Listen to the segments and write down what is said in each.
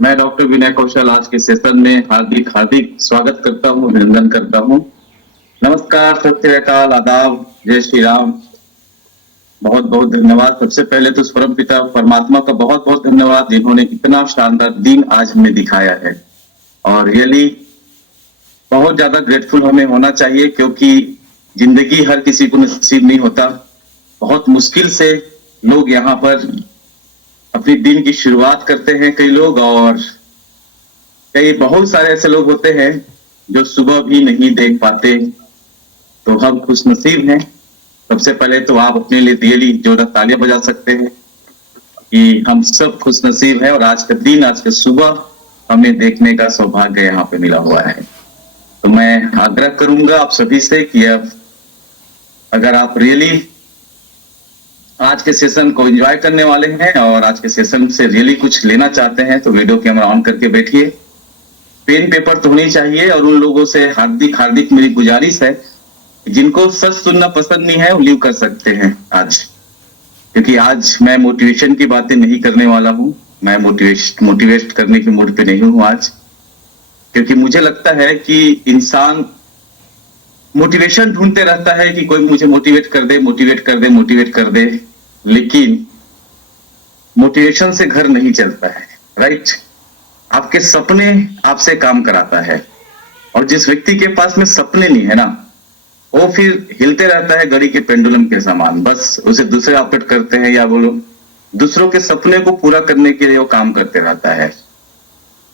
मैं डॉक्टर विनय कौशल आज के सेशन में हार्दिक हार्दिक स्वागत करता हूँ, अभिनंदन करता हूँ। नमस्कार, सत श्री अकाल, आदाब, जय श्री राम। बहुत बहुत धन्यवाद। सबसे पहले तो परम पिता परमात्मा का बहुत बहुत धन्यवाद, जिन्होंने इतना शानदार दिन आज हमें दिखाया है। और रियली बहुत ज्यादा ग्रेटफुल हमें होना चाहिए, क्योंकि जिंदगी हर किसी को नसीब नहीं होता। बहुत मुश्किल से लोग यहाँ पर अपनी दिन की शुरुआत करते हैं कई लोग, और कई बहुत सारे ऐसे लोग होते हैं जो सुबह भी नहीं देख पाते। तो हम खुश नसीब हैं। सबसे पहले तो आप अपने लिए दियली जोरदार तालियां बजा सकते हैं कि हम सब खुश नसीब हैं, और आज का दिन, आज का सुबह हमें देखने का सौभाग्य यहाँ पे मिला हुआ है। तो मैं आग्रह करूंगा आप सभी से कि अब अगर आप रियली आज के सेशन को एंजॉय करने वाले हैं और आज के सेशन से रियली कुछ लेना चाहते हैं, तो वीडियो कैमरा ऑन करके बैठिए। पेन पेपर तो होनी चाहिए, और उन लोगों से हार्दिक हार्दिक मेरी गुजारिश है, जिनको सच सुनना पसंद नहीं है वो लीव कर सकते हैं आज, क्योंकि आज मैं मोटिवेशन की बातें नहीं करने वाला हूं। मैं मोटिवेट करने की मूड पे नहीं हूं आज, क्योंकि मुझे लगता है कि इंसान मोटिवेशन ढूंढते रहता है कि कोई मुझे मोटिवेट कर दे, मोटिवेट कर दे, मोटिवेट कर दे, लेकिन मोटिवेशन से घर नहीं चलता है। राइट? आपके सपने आपसे काम कराता है, और जिस व्यक्ति के पास में सपने नहीं है ना, वो फिर हिलते रहता है घड़ी के पेंडुलम के समान। बस उसे दूसरे ऑपरेट करते हैं, या बोलो दूसरों के सपने को पूरा करने के लिए वो काम करते रहता है।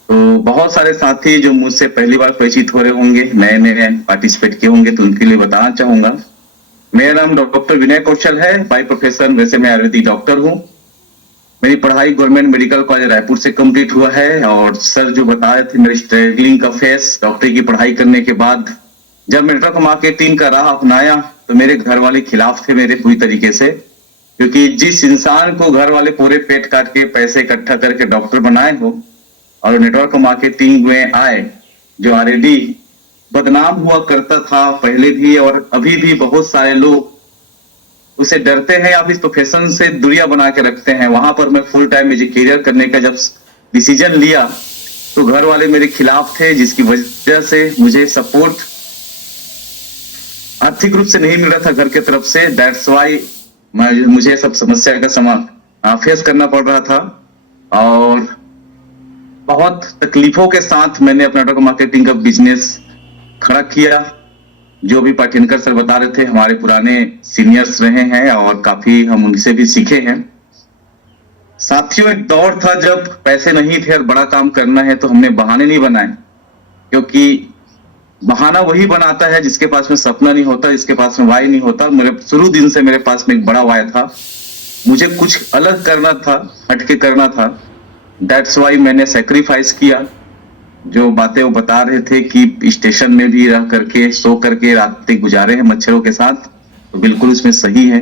तो बहुत सारे साथी जो मुझसे पहली बार परिचित हो रहे होंगे, नए नए पार्टिसिपेट किए होंगे, तो उनके लिए बताना चाहूंगा। मेरा नाम डॉक्टर विनय कौशल है। बाय प्रोफेशन वैसे मैं आयुर्वेदिक डॉक्टर हूँ। मेरी पढ़ाई गवर्नमेंट मेडिकल कॉलेज रायपुर से कंप्लीट हुआ है। और सर जो बता रहे थे मेरी स्ट्रगलिंग का फेस, डॉक्टरी की पढ़ाई करने के बाद जब मैं नेटवर्क मार्केटिंग का राह अपनाया, तो मेरे घर वाले खिलाफ थे मेरे पूरी तरीके से, क्योंकि जिस इंसान को घर वाले पूरे पेट काट के पैसे इकट्ठा करके डॉक्टर बनाए हो, और नेटवर्क मार्केटिंग में आए, जो ऑलरेडी बदनाम हुआ करता था पहले भी और अभी भी, बहुत सारे लोग उसे डरते हैं या फिर इस प्रोफेशन से दूरियां बना के रखते हैं। वहां पर मैं फुल टाइम म्यूजिक करियर करने का जब डिसीजन लिया, तो घर वाले मेरे खिलाफ थे, जिसकी वजह से मुझे सपोर्ट आर्थिक रूप से नहीं मिल रहा था घर के तरफ से। दैट्स वाई मुझे सब समस्या का फेस करना पड़ रहा था, और बहुत तकलीफों के साथ मैंने अपना नेटवर्क मार्केटिंग का बिजनेस खड़ा किया। जो भी पाठिनकर सर बता रहे थे, हमारे पुराने सीनियर्स रहे हैं और काफी हम उनसे भी सीखे हैं। साथियों, एक दौर था जब पैसे नहीं थे और बड़ा काम करना है तो हमने बहाने नहीं बनाए, क्योंकि बहाना वही बनाता है जिसके पास में सपना नहीं होता, जिसके पास में वाई नहीं होता। मेरे शुरू दिन से मेरे पास में एक बड़ा वाई था, मुझे कुछ अलग करना था, हटके करना था। दैट्स वाई मैंने सेक्रीफाइस किया। जो बातें वो बता रहे थे कि स्टेशन में भी रह करके, सो करके रातें गुजारे हैं मच्छरों के साथ, तो बिल्कुल उसमें सही है।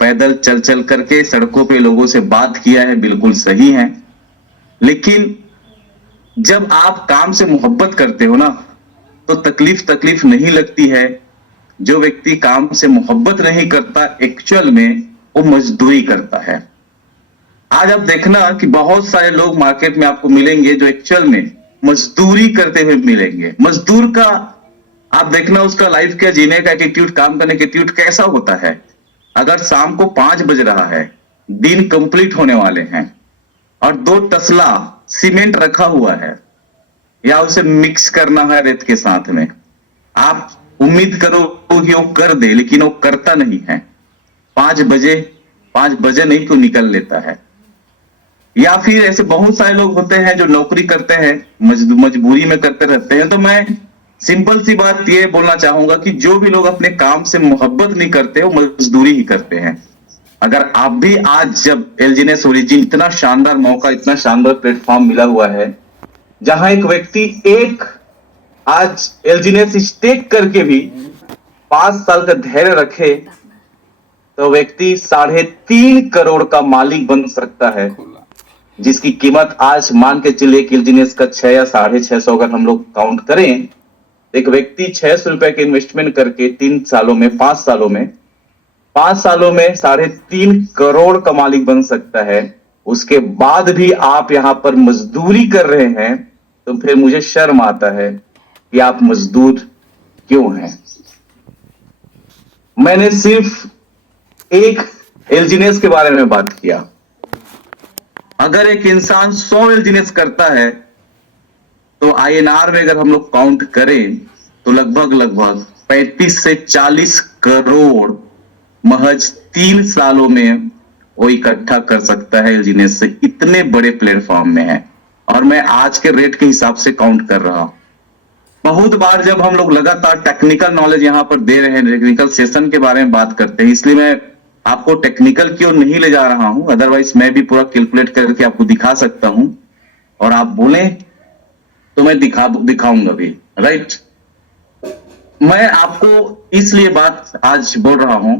पैदल चल चल करके सड़कों पे लोगों से बात किया है, बिल्कुल सही है। लेकिन जब आप काम से मोहब्बत करते हो ना, तो तकलीफ नहीं लगती है। जो व्यक्ति काम से मोहब्बत नहीं करता, एक्चुअल में वो मजदूरी करता है। आज आप देखना कि बहुत सारे लोग मार्केट में आपको मिलेंगे जो एक्चुअल में मजदूरी करते हुए मिलेंगे। मजदूर का आप देखना उसका लाइफ का जीने का एटीट्यूड, काम करने का एटीट्यूड कैसा होता है। अगर शाम को 5 बज रहा है, दिन कंप्लीट होने वाले हैं, और 2 तसला सीमेंट रखा हुआ है, या उसे मिक्स करना है रेत के साथ में, आप उम्मीद करो कि वो कर दे, लेकिन वो करता नहीं है। 5 बजे नहीं तो निकल लेता है। या फिर ऐसे बहुत सारे लोग होते हैं जो नौकरी करते हैं, मजबूरी में करते रहते हैं। तो मैं सिंपल सी बात ये बोलना चाहूंगा कि जो भी लोग अपने काम से मोहब्बत नहीं करते, वो मजदूरी ही करते हैं। अगर आप भी आज, जब एलजीनेस ओरिजिन इतना शानदार मौका, इतना शानदार प्लेटफॉर्म मिला हुआ है, जहां एक व्यक्ति एक आज एलजीनेस स्टेक करके भी 5 साल का धैर्य रखे, तो व्यक्ति 3.5 करोड़ का मालिक बन सकता है, जिसकी कीमत आज मान के चलिए कि एलजीनेस का 6 या 650 अगर हम लोग काउंट करें, एक व्यक्ति 600 रुपए के इन्वेस्टमेंट करके 3 सालों में, 5 सालों में 3.5 करोड़ का मालिक बन सकता है। उसके बाद भी आप यहां पर मजदूरी कर रहे हैं, तो फिर मुझे शर्म आता है कि आप मजदूर क्यों हैं। मैंने सिर्फ एक एलजीनेस के बारे में बात किया। अगर एक इंसान 100 एलजीनेस करता है तो आईएनआर में अगर हम लोग काउंट करें तो लगभग 35 से 40 करोड़ महज 3 सालों में वो इकट्ठा कर सकता है एलजीनेस से। इतने बड़े प्लेटफॉर्म में है, और मैं आज के रेट के हिसाब से काउंट कर रहा हूं। बहुत बार जब हम लोग लगातार टेक्निकल नॉलेज यहां पर दे रहे हैं, टेक्निकल सेशन के बारे में बात करते हैं, इसलिए मैं आपको टेक्निकल की ओर नहीं ले जा रहा हूं। अदरवाइज मैं भी पूरा कैलकुलेट करके आपको दिखा सकता हूं, और आप बोले तो मैं दिखाऊंगा भी, राइट। मैं आपको इसलिए बात आज बोल रहा हूं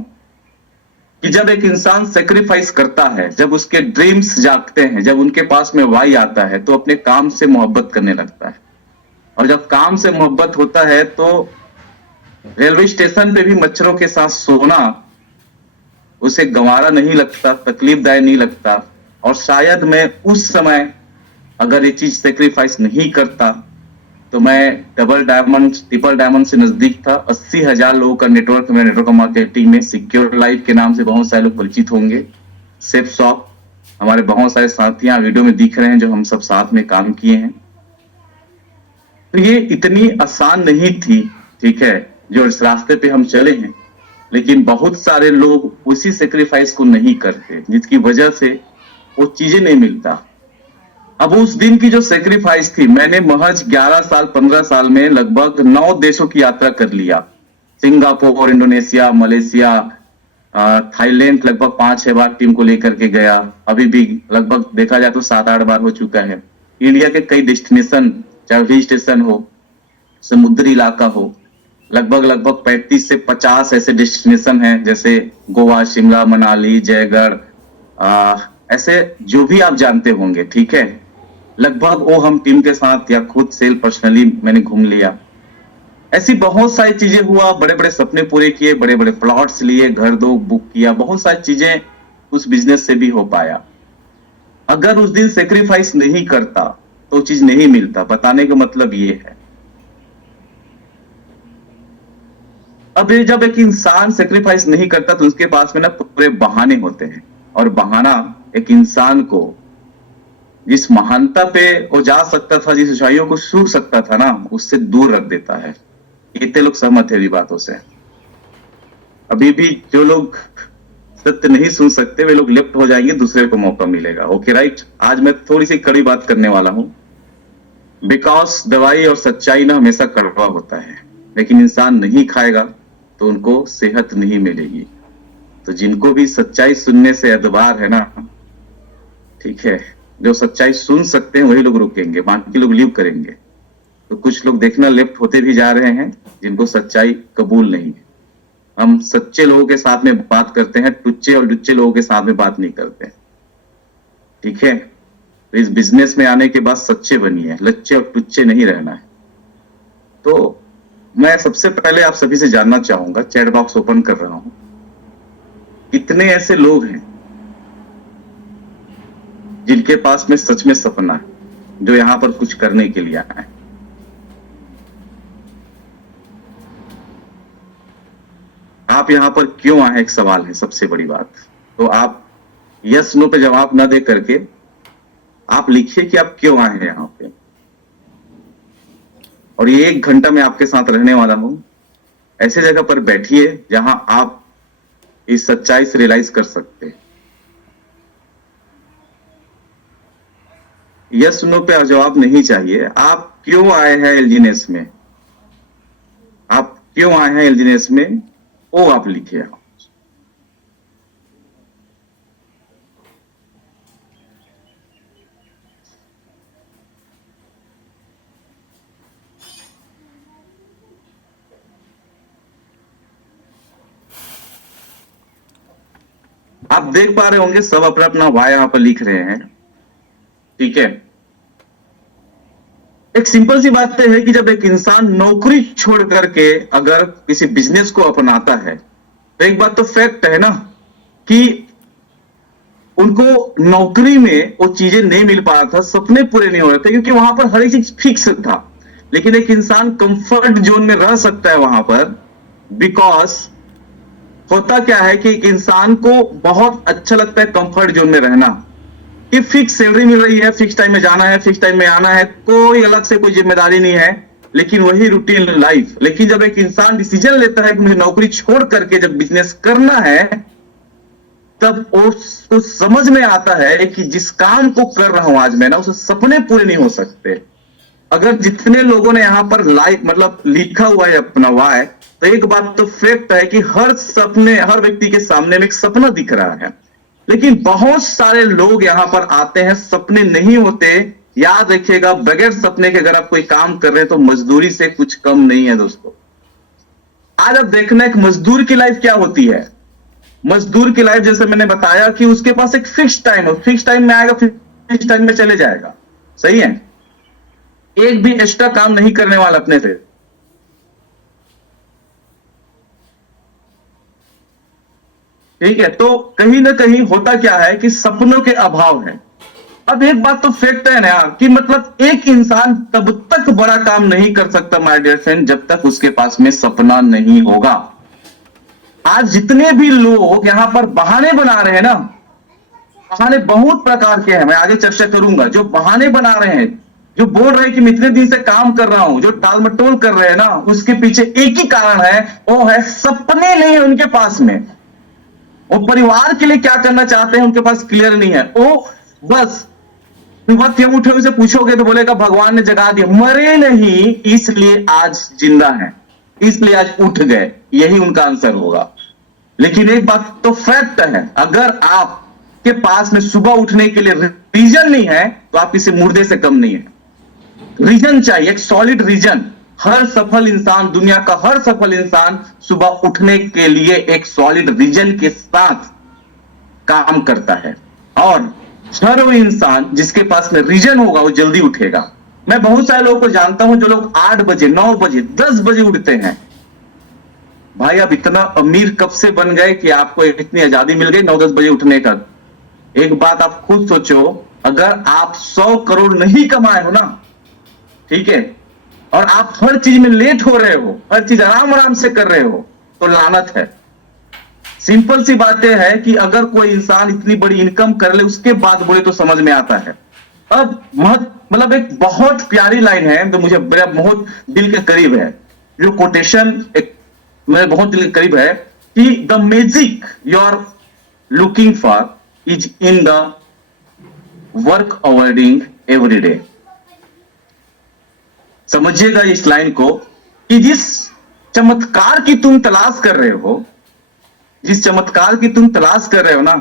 कि जब एक इंसान सेक्रीफाइस करता है, जब उसके ड्रीम्स जागते हैं, जब उनके पास में वाई आता है, तो अपने काम से मोहब्बत करने लगता है। और जब काम से मोहब्बत होता है तो रेलवे स्टेशन पे भी मच्छरों के साथ सोना उसे गंवारा नहीं लगता, तकलीफदायक नहीं लगता। और शायद मैं उस समय अगर ये चीज सेक्रीफाइस नहीं करता तो मैं डबल डायमंड, ट्रिपल डायमंड से नजदीक था। 80,000 लोगों का नेटवर्क, मेरे नेटवर्क मार्केटिंग में सिक्योर लाइफ के नाम से बहुत सारे लोग परिचित होंगे। सेफ शॉप, हमारे बहुत सारे साथियां वीडियो में दिख रहे हैं जो हम सब साथ में काम किए हैं। तो ये इतनी आसान नहीं थी, ठीक है, जो इस रास्ते पे हम चले हैं। लेकिन बहुत सारे लोग उसी सेक्रीफाइस को नहीं करते, जिसकी वजह से वो चीजें नहीं मिलता। अब उस दिन की जो सेक्रीफाइस थी, मैंने महज 11 साल 15 साल में लगभग 9 देशों की यात्रा कर लिया। सिंगापुर, इंडोनेशिया, मलेशिया, थाईलैंड लगभग 5-6 बार टीम को लेकर के गया। अभी भी लगभग देखा जाए तो 7-8 बार हो चुका है। इंडिया के कई डेस्टिनेशन, चाहे हिल स्टेशन हो, समुद्री इलाका हो, लगभग 35 से 50 ऐसे डेस्टिनेशन हैं, जैसे गोवा, शिमला, मनाली, जयगढ़, ऐसे जो भी आप जानते होंगे, ठीक है। लगभग वो हम टीम के साथ या खुद सेल पर्सनली मैंने घूम लिया। ऐसी बहुत सारी चीजें हुआ, बड़े बड़े सपने पूरे किए, बड़े बड़े प्लॉट्स लिए, घर दो बुक किया, बहुत सारी चीजें उस बिजनेस से भी हो पाया। अगर उस दिन सेक्रीफाइस नहीं करता तो चीज नहीं मिलता। बताने का मतलब ये है। अब ये जब एक इंसान सेक्रीफाइस नहीं करता तो उसके पास में ना पूरे बहाने होते हैं, और बहाना एक इंसान को जिस महानता पे वो जा सकता था, जिस ऊंचाइयों को छू सकता था ना, उससे दूर रख देता है। इतने लोग सहमत है बातों से। अभी भी जो लोग सत्य नहीं सुन सकते वे लोग लेफ्ट हो जाएंगे, दूसरे को मौका मिलेगा। Okay, right. आज मैं थोड़ी सी कड़ी बात करने वाला हूं, बिकॉज दवाई और सच्चाई ना हमेशा कड़वा होता है, लेकिन इंसान नहीं खाएगा तो उनको सेहत नहीं मिलेगी। तो जिनको भी सच्चाई सुनने से एतबार है ना, ठीक है, जो सच्चाई सुन सकते हैं वही लोग रुकेंगे, बाकी लोग लीव करेंगे। तो कुछ लोग देखना लेफ्ट होते भी जा रहे हैं, जिनको सच्चाई कबूल नहीं है। हम सच्चे लोगों के साथ में बात करते हैं, टुच्चे और लुच्चे लोगों के साथ में बात नहीं करते, ठीक है। तो इस बिजनेस में आने के बाद सच्चे बनिए, लच्चे और टुच्चे नहीं रहना है। तो मैं सबसे पहले आप सभी से जानना चाहूंगा, चैट बॉक्स ओपन कर रहा हूं, कितने ऐसे लोग हैं जिनके पास में सच में सपना है, जो यहां पर कुछ करने के लिए आए हैं। आप यहां पर क्यों आए, एक सवाल है, सबसे बड़ी बात। तो आप यस नो पे जवाब ना दे करके आप लिखिए कि आप क्यों आए हैं यहां पे। और ये 1 घंटा मैं आपके साथ रहने वाला हूं। ऐसे जगह पर बैठिए जहां आप इस सच्चाई से रियलाइज कर सकते हैं। यस नो पे जवाब नहीं चाहिए। आप क्यों आए हैं एलजीनेस में, आप क्यों आए हैं एलजीनेस में, वो आप लिखिए। आप देख पा रहे होंगे सब अपना अपना वाई यहां पर लिख रहे हैं, ठीक है। एक सिंपल सी बात है कि जब एक इंसान नौकरी छोड़ करके अगर किसी बिजनेस को अपनाता है, तो एक बात तो फैक्ट है ना कि उनको नौकरी में वो चीजें नहीं मिल पा रहा था, सपने पूरे नहीं हो रहे थे, क्योंकि वहां पर हर एक चीज फिक्स था। लेकिन एक इंसान कंफर्ट जोन में रह सकता है वहां पर, बिकॉज होता क्या है कि एक इंसान को बहुत अच्छा लगता है कंफर्ट जोन में रहना, कि फिक्स सैलरी मिल रही है, फिक्स टाइम में जाना है, फिक्स टाइम में आना है, कोई अलग से कोई जिम्मेदारी नहीं है, लेकिन वही रूटीन लाइफ। लेकिन जब एक इंसान डिसीजन लेता है कि मुझे नौकरी छोड़ करके जब बिजनेस करना है, तब उसको समझ में आता है कि जिस काम को कर रहा हूं आज मैं ना, उसे सपने पूरे नहीं हो सकते। अगर जितने लोगों ने यहां पर लाइक मतलब लिखा हुआ है अपना वाय, तो एक बात तो फैक्ट है कि हर व्यक्ति के सामने में एक सपना दिख रहा है। लेकिन बहुत सारे लोग यहां पर आते हैं, सपने नहीं होते। याद रखिएगा, बगैर सपने के अगर आप कोई काम कर रहे हैं तो मजदूरी से कुछ कम नहीं है दोस्तों। आज आप देखना एक मजदूर की लाइफ क्या होती है। मजदूर की लाइफ, जैसे मैंने बताया कि उसके पास एक फिक्स टाइम है, फिक्स टाइम में आएगा, फिक्स टाइम में चले जाएगा। सही है, एक भी एक्स्ट्रा काम नहीं करने वाला अपने से। ठीक है, तो कहीं ना कहीं होता क्या है कि सपनों के अभाव है। अब एक बात तो फैक्ट है ना यार, कि मतलब एक इंसान तब तक बड़ा काम नहीं कर सकता माय डियर फ्रेंड, जब तक उसके पास में सपना नहीं होगा। आज जितने भी लोग यहां पर बहाने बना रहे हैं ना, बहाने बहुत प्रकार के हैं, मैं आगे चर्चा करूंगा। जो बहाने बना रहे हैं, जो बोल रहे हैं कि मैं इतने दिन से काम कर रहा हूं, जो टाल मटोल कर रहे हैं ना, उसके पीछे एक ही कारण है, वो है सपने नहीं है उनके पास में। वो परिवार के लिए क्या करना चाहते हैं उनके पास क्लियर नहीं है। वो बस सुबह क्यों उठे उसे पूछोगे तो बोलेगा भगवान ने जगा दिया, मरे नहीं इसलिए आज जिंदा है, इसलिए आज उठ गए, यही उनका आंसर होगा। लेकिन एक बात तो फैक्ट है, अगर आपके पास में सुबह उठने के लिए रीजन नहीं है, तो आप किसी मुर्दे से कम नहीं है। रीजन चाहिए, एक सॉलिड रीजन। हर सफल इंसान, दुनिया का हर सफल इंसान सुबह उठने के लिए एक सॉलिड रीजन के साथ काम करता है। और हर वो इंसान जिसके पास में रीजन होगा वो जल्दी उठेगा। मैं बहुत सारे लोगों को जानता हूं जो लोग 8 बजे 9 बजे 10 बजे उठते हैं। भाई आप इतना अमीर कब से बन गए कि आपको इतनी आजादी मिल गई 9-10 बजे उठने का? एक बात आप खुद सोचो, अगर आप 100 करोड़ नहीं कमाए हो ना, ठीक है, और आप हर चीज में लेट हो रहे हो, हर चीज आराम आराम से कर रहे हो, तो लानत है। सिंपल सी बातें है कि अगर कोई इंसान इतनी बड़ी इनकम कर ले उसके बाद बोले तो समझ में आता है। अब मतलब एक बहुत प्यारी लाइन है जो मुझे बड़ा बहुत दिल के करीब है, जो कोटेशन एक मेरे बहुत दिल के करीब है, कि the magic you are looking for is in the work avoiding every day. समझिएगा इस लाइन को, कि जिस चमत्कार की तुम तलाश कर रहे हो, जिस चमत्कार की तुम तलाश कर रहे हो ना,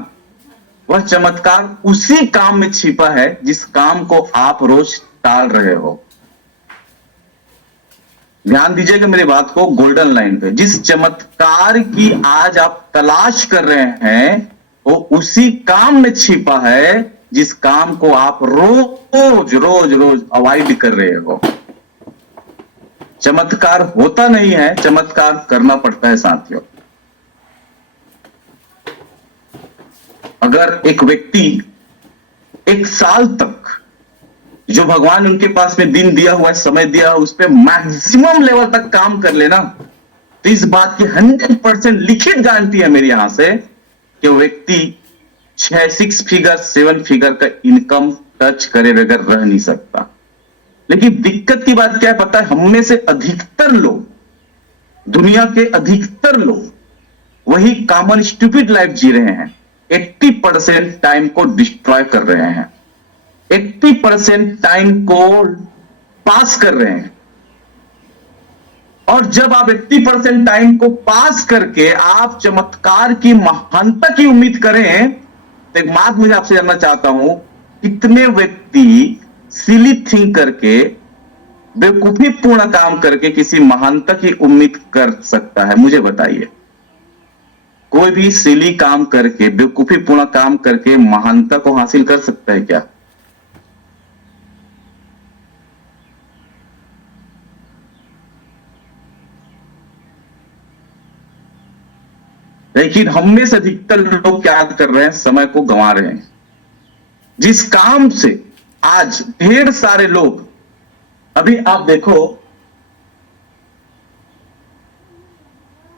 वह चमत्कार उसी काम में छिपा है जिस काम को आप रोज टाल रहे हो। ध्यान दीजिएगा मेरी बात को, गोल्डन लाइन पे, जिस चमत्कार की आज आप तलाश कर रहे हैं, वो उसी काम में छिपा है जिस काम को आप रोज रोज रोज अवॉइड कर रहे हो। चमत्कार होता नहीं है, चमत्कार करना पड़ता है साथियों। अगर एक व्यक्ति 1 साल तक जो भगवान उनके पास में दिन दिया हुआ है, समय दिया हुआ, उस पर मैक्सिमम लेवल तक काम कर लेना, तो इस बात की 100% लिखित गारंटी है मेरी यहां से कि वो व्यक्ति 6 फिगर 7 फिगर का इनकम टच करे बगैर रह नहीं सकता। लेकिन दिक्कत की बात क्या है पता है, हम में से अधिकतर लोग, दुनिया के अधिकतर लोग वही कॉमन स्टूपिड लाइफ जी रहे हैं। 80% टाइम को डिस्ट्रॉय कर रहे हैं, 80% टाइम को पास कर रहे हैं। और जब आप 80% टाइम को पास करके आप चमत्कार की महानता की उम्मीद करें, तो एक बात मुझे आपसे जानना चाहता हूं, कितने व्यक्ति सिली थिंक करके, बेवकूफी पूर्ण काम करके किसी महानता की उम्मीद कर सकता है? मुझे बताइए, कोई भी सिली काम करके, बेवकूफी पूर्ण काम करके महानता को हासिल कर सकता है क्या? लेकिन हम में से अधिकतर लोग क्या कर रहे हैं, समय को गंवा रहे हैं। जिस काम से आज ढेर सारे लोग, अभी आप देखो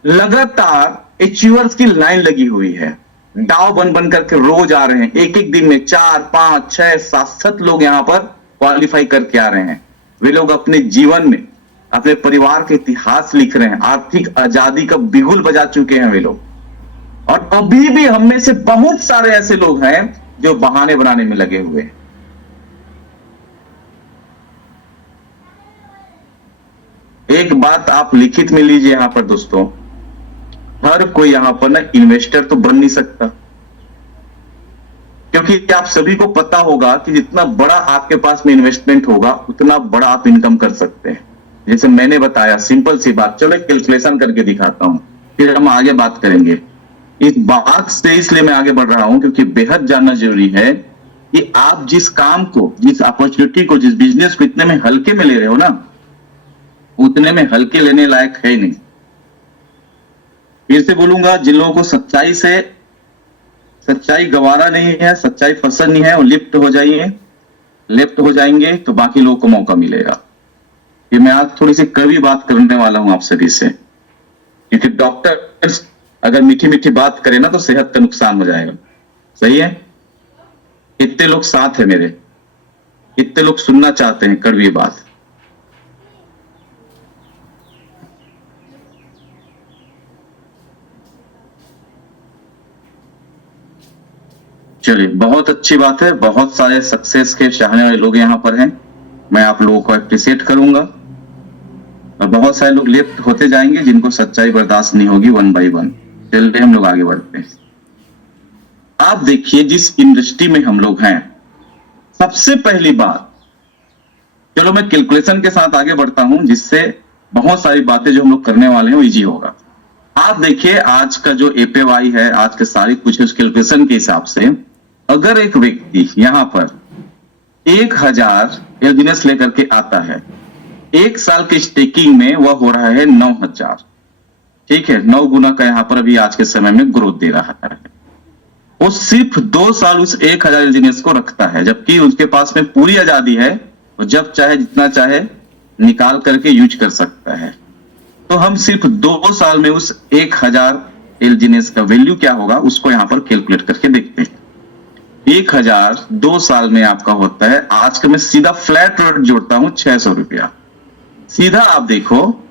लगातार अचीवर्स की लाइन लगी हुई है, डाव बन बन करके रोज आ रहे हैं, एक एक दिन में 4 5 6 7 7 लोग यहां पर क्वालिफाई करके आ रहे हैं। वे लोग अपने जीवन में अपने परिवार के इतिहास लिख रहे हैं, आर्थिक आजादी का बिगुल बजा चुके हैं वे लोग। और अभी भी हम में से बहुत सारे ऐसे लोग हैं जो बहाने बनाने में लगे हुए हैं। एक बात आप लिखित में लीजिए यहां पर दोस्तों, हर कोई यहां पर ना इन्वेस्टर तो बन नहीं सकता, क्योंकि आप सभी को पता होगा कि जितना बड़ा आपके पास में इन्वेस्टमेंट होगा उतना बड़ा आप इनकम कर सकते हैं। जैसे मैंने बताया, सिंपल सी बात, चलो एक कैलकुलेशन करके दिखाता हूं, फिर हम आगे बात करेंगे। इस बात से इसलिए मैं आगे बढ़ रहा हूं क्योंकि बेहद जानना जरूरी है कि आप जिस काम को, जिस अपॉर्चुनिटी को, जिस बिजनेस को इतने में हल्के में ले रहे हो ना, उतने में हल्के लेने लायक है ही नहीं। फिर से बोलूंगा, जिन लोगों को सच्चाई गवारा नहीं है, सच्चाई पसंद नहीं है, वो लिफ्ट हो जाएंगे तो बाकी लोगों को मौका मिलेगा। ये मैं आज थोड़ी सी कड़वी बात करने वाला हूं आप सभी से, क्योंकि डॉक्टर्स अगर मीठी मीठी बात करें ना तो सेहत का नुकसान हो जाएगा। सही है? कितने लोग साथ है मेरे, कितने लोग सुनना चाहते हैं कड़वी बात? चलिए, बहुत अच्छी बात है, बहुत सारे सक्सेस के चाहने वाले लोग यहाँ पर हैं, मैं आप लोगों को अप्रिशिएट करूंगा। और बहुत सारे लोग लेफ्ट होते जाएंगे जिनको सच्चाई बर्दाश्त नहीं होगी, वन बाय वन। चलिए हम लोग आगे बढ़ते हैं। आप देखिए जिस इंडस्ट्री में हम लोग हैं, सबसे पहली बात, चलो मैं कैलकुलेशन के साथ आगे बढ़ता हूं जिससे बहुत सारी बातें जो हम लोग करने वाले हैं वो इजी होगा। आप देखिए आज का जो एपीवाई है, आज के सारी कुछ उस कैलकुलेशन के हिसाब से, अगर एक व्यक्ति यहां पर 1000 एलजीनेस लेकर के आता है, एक साल के स्टेकिंग में वह हो रहा है 9000। ठीक है, 9 गुना का यहां पर अभी आज के समय में ग्रोथ दे रहा है। वो सिर्फ 2 साल उस 1000 एलजीनेस को रखता है, जबकि उसके पास में पूरी आजादी है, वो जब चाहे जितना चाहे निकाल करके यूज कर सकता है। तो हम सिर्फ 2 साल में उस 1000 एलजीनेस का वैल्यू क्या होगा उसको यहां पर कैलकुलेट करके देखते हैं। 1000 2 साल में आपका होता है, आज का मैं सीधा फ्लैट रेट जोड़ता हूं 600 रुपया। सीधा आप देखो,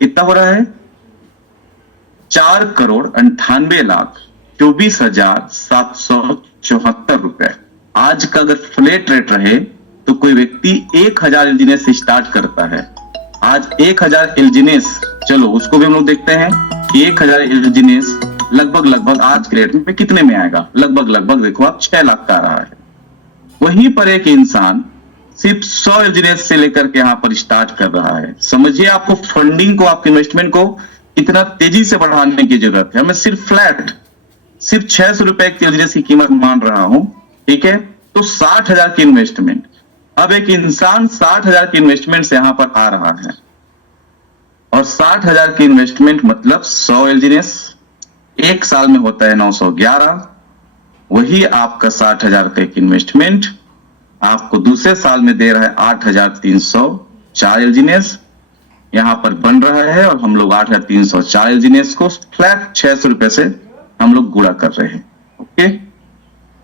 कितना हो रहा है? 4,98,24,774 रुपए। आज का अगर फ्लैट रेट रहे तो कोई व्यक्ति 1000 एलजीनेस से स्टार्ट करता है। आज 1000 एलजीनेस, चलो उसको भी हम लोग देखते हैं कि 1000 एलजीनेस लगभग आज के रेट में कितने में आएगा। लगभग देखो आप 6 लाख का आ रहा है। वहीं पर एक इंसान सिर्फ 100 एलजीनेस से लेकर के यहां पर स्टार्ट कर रहा है। समझिए आपको फंडिंग को, आपके इन्वेस्टमेंट को कितना तेजी से बढ़ाने की जरूरत है। मैं सिर्फ 600 रुपए की एलजीनेस की कीमत मान रहा हूं, ठीक है? तो 60,000 की इन्वेस्टमेंट, अब एक इंसान 60,000 की इन्वेस्टमेंट से यहां पर आ रहा है, और 60,000 की इन्वेस्टमेंट मतलब 100 एलजीनेस, एक साल में होता है 911। वही आपका 60,000 का एक इन्वेस्टमेंट आपको दूसरे साल में दे रहा है 8,304 एलजीनेस यहां पर बन रहा है, और हम लोग 8,304 एलजीनेस को फ्लैट 600 रुपए से हम लोग गुणा कर रहे हैं। ओके,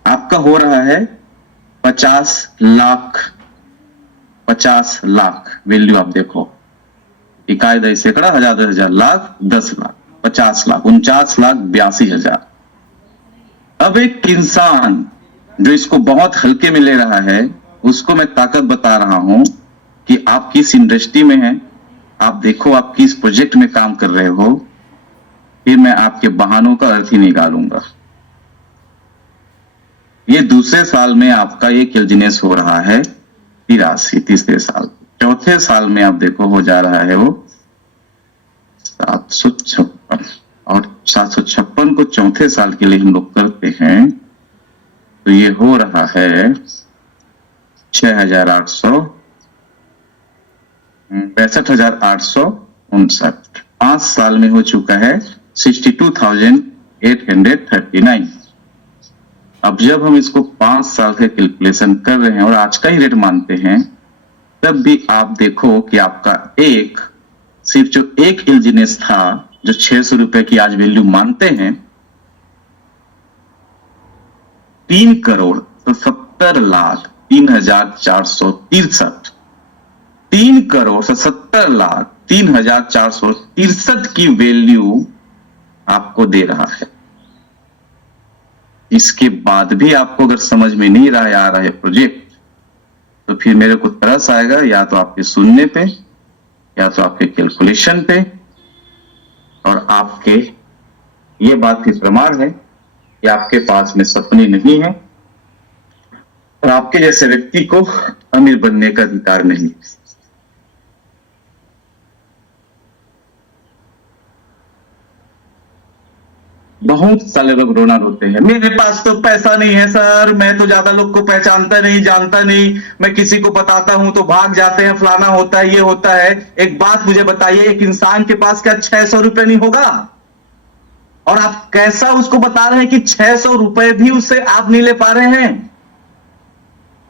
आपका हो रहा है 50 लाख वैल्यू। आप देखो, इकाई दई सैकड़ा, हजार 10,000, लाख 10 लाख, 50 लाख, 49,82,000। अब एक इंसान जो इसको बहुत हल्के में ले रहा है, उसको मैं ताकत बता रहा हूं कि आप किस इंडस्ट्री में हैं, आप देखो आप किस प्रोजेक्ट में काम कर रहे हो, फिर मैं आपके बहानों का अर्थ ही निकालूंगा। ये दूसरे साल में आपका एक एलजीनेस हो रहा है 83, तीसरे साल, चौथे साल में आप देखो हो जा रहा है वो 756, और 756 को चौथे साल के लिए हम लोग करते हैं तो ये हो रहा है 6,800, 62,800 5 साल में हो चुका है 62,839। अब जब हम इसको 5 साल का कैलकुलेशन कर रहे हैं और आज का ही रेट मानते हैं, तब भी आप देखो कि आपका सिर्फ जो एक इल्जिनेस था, जो 600 रुपए की आज वैल्यू मानते हैं, 3,70,03,463, 3,70,03,463 की वैल्यू आपको दे रहा है। इसके बाद भी आपको अगर समझ में नहीं आ रहा है प्रोजेक्ट, तो फिर मेरे को तरस आएगा या तो आपके सुनने पे, या तो आपके कैलकुलेशन पे, और आपके ये बात की प्रमाण है कि आपके पास में सपने नहीं है और आपके जैसे व्यक्ति को अमीर बनने का अधिकार नहीं। बहुत सारे लोग रोना रोते हैं, मेरे पास तो पैसा नहीं है सर, मैं तो ज्यादा लोग को पहचानता नहीं, जानता नहीं, मैं किसी को बताता हूं तो भाग जाते हैं, फलाना होता है, ये होता है। एक बात मुझे बताइए, एक इंसान के पास क्या 600 रुपए नहीं होगा? और आप कैसा उसको बता रहे हैं कि 600 रुपए भी उससे आप नहीं ले पा रहे हैं?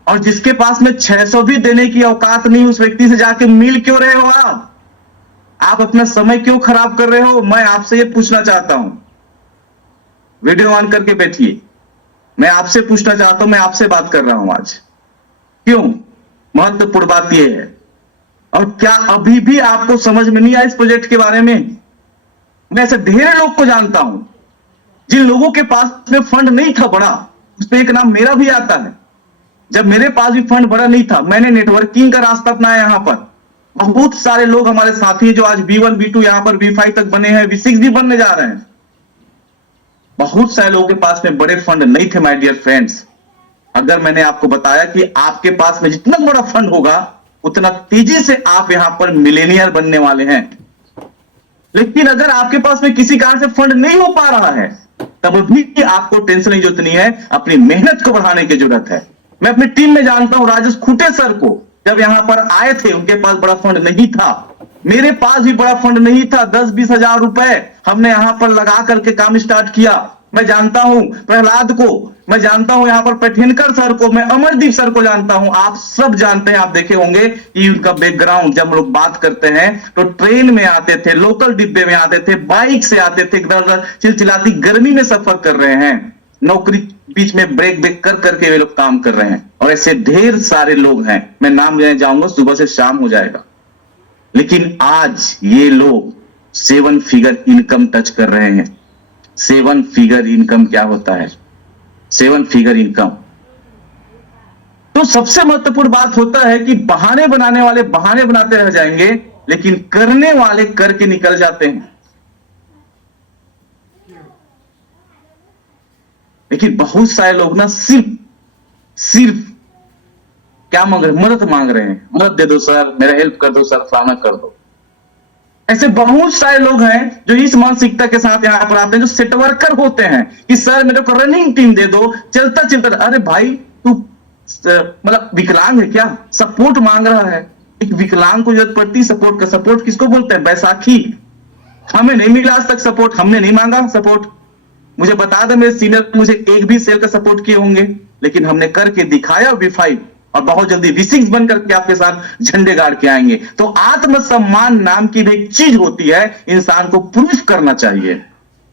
और जिसके पास में 600 भी देने की औकात नहीं, उस व्यक्ति से जाके मिल क्यों रहे हो? आप अपना समय क्यों खराब कर रहे हो? मैं आपसे ये पूछना चाहता हूं। वीडियो ऑन करके बैठिए, मैं आपसे पूछना चाहता हूं, मैं आपसे बात कर रहा हूं आज। क्यों? महत्वपूर्ण बात यह है। और क्या अभी भी आपको समझ में नहीं आया इस प्रोजेक्ट के बारे में? मैं ऐसे ढेर लोग को जानता हूं जिन लोगों के पास में फंड नहीं था बड़ा, उस पर एक नाम मेरा भी आता है। जब मेरे पास भी फंड बड़ा नहीं था, मैंने नेटवर्किंग का रास्ता अपनाया। यहां पर बहुत सारे लोग हमारे साथी जो आज B1 B2 यहां पर B5 तक बने हैं, B6 भी बनने जा रहे हैं। बहुत सारे लोगों के पास में बड़े फंड नहीं थे माय डियर फ्रेंड्स। अगर मैंने आपको बताया कि आपके पास में जितना बड़ा फंड होगा, उतना तेजी से आप यहां पर मिलेनियर बनने वाले हैं। लेकिन अगर आपके पास में किसी कारण से फंड नहीं हो पा रहा है, तब भी आपको टेंशन नहीं जोतनी है, अपनी मेहनत को बढ़ाने की जरूरत है। मैं अपनी टीम में जानता हूं राजेश खूटे सर को, जब यहां पर आए थे उनके पास बड़ा फंड नहीं था, मेरे पास भी बड़ा फंड नहीं था। 10-20 हजार रुपए हमने यहां पर लगा करके काम स्टार्ट किया। मैं जानता हूं प्रहलाद को, मैं जानता हूं यहां पर पैठेनकर सर को, मैं अमरदीप सर को जानता हूं, आप सब जानते हैं। आप देखे होंगे कि उनका बैकग्राउंड, जब हम लोग बात करते हैं तो ट्रेन में आते थे, लोकल डिब्बे में आते थे, बाइक से आते थे, चिलचिलाती गर्मी में सफर कर रहे हैं, नौकरी बीच में ब्रेक कर करके वे लोग काम कर रहे हैं। और ऐसे ढेर सारे लोग हैं, मैं नाम लेने जाऊंगा सुबह से शाम हो जाएगा। लेकिन आज ये लोग 7 फिगर इनकम टच कर रहे हैं। 7 फिगर इनकम क्या होता है? 7 फिगर इनकम। तो सबसे महत्वपूर्ण बात होता है कि बहाने बनाने वाले बहाने बनाते रह जाएंगे, लेकिन करने वाले करके निकल जाते हैं। लेकिन बहुत सारे लोग ना सिर्फ क्या मांग रहे हैं? मदद मांग रहे हैं, मदद दे दो सर, मेरा हेल्प कर दो सर, फलाना कर दो। ऐसे बहुत सारे लोग हैं जो इस मानसिकता के साथ यहां पर आते हैं, जो सेट वर्कर होते हैं कि सर मेरे को रनिंग टीम दे दो, चलता। अरे भाई तू मतलब विकलांग है क्या? सपोर्ट मांग रहा है। एक विकलांग को जरूरत पड़ती है सपोर्ट का। सपोर्ट किसको बोलते हैं? बैसाखी। हमें नहीं मिला आज तक सपोर्ट, हमने नहीं मांगा सपोर्ट। मुझे बता दे मेरे सीनियर मुझे एक भी सेल का सपोर्ट किए होंगे, लेकिन हमने करके दिखाया B5, और बहुत जल्दी V6 बन करके आपके साथ झंडे गाड़ के आएंगे। तो आत्मसम्मान नाम की भी एक चीज होती है, इंसान को प्रूफ करना चाहिए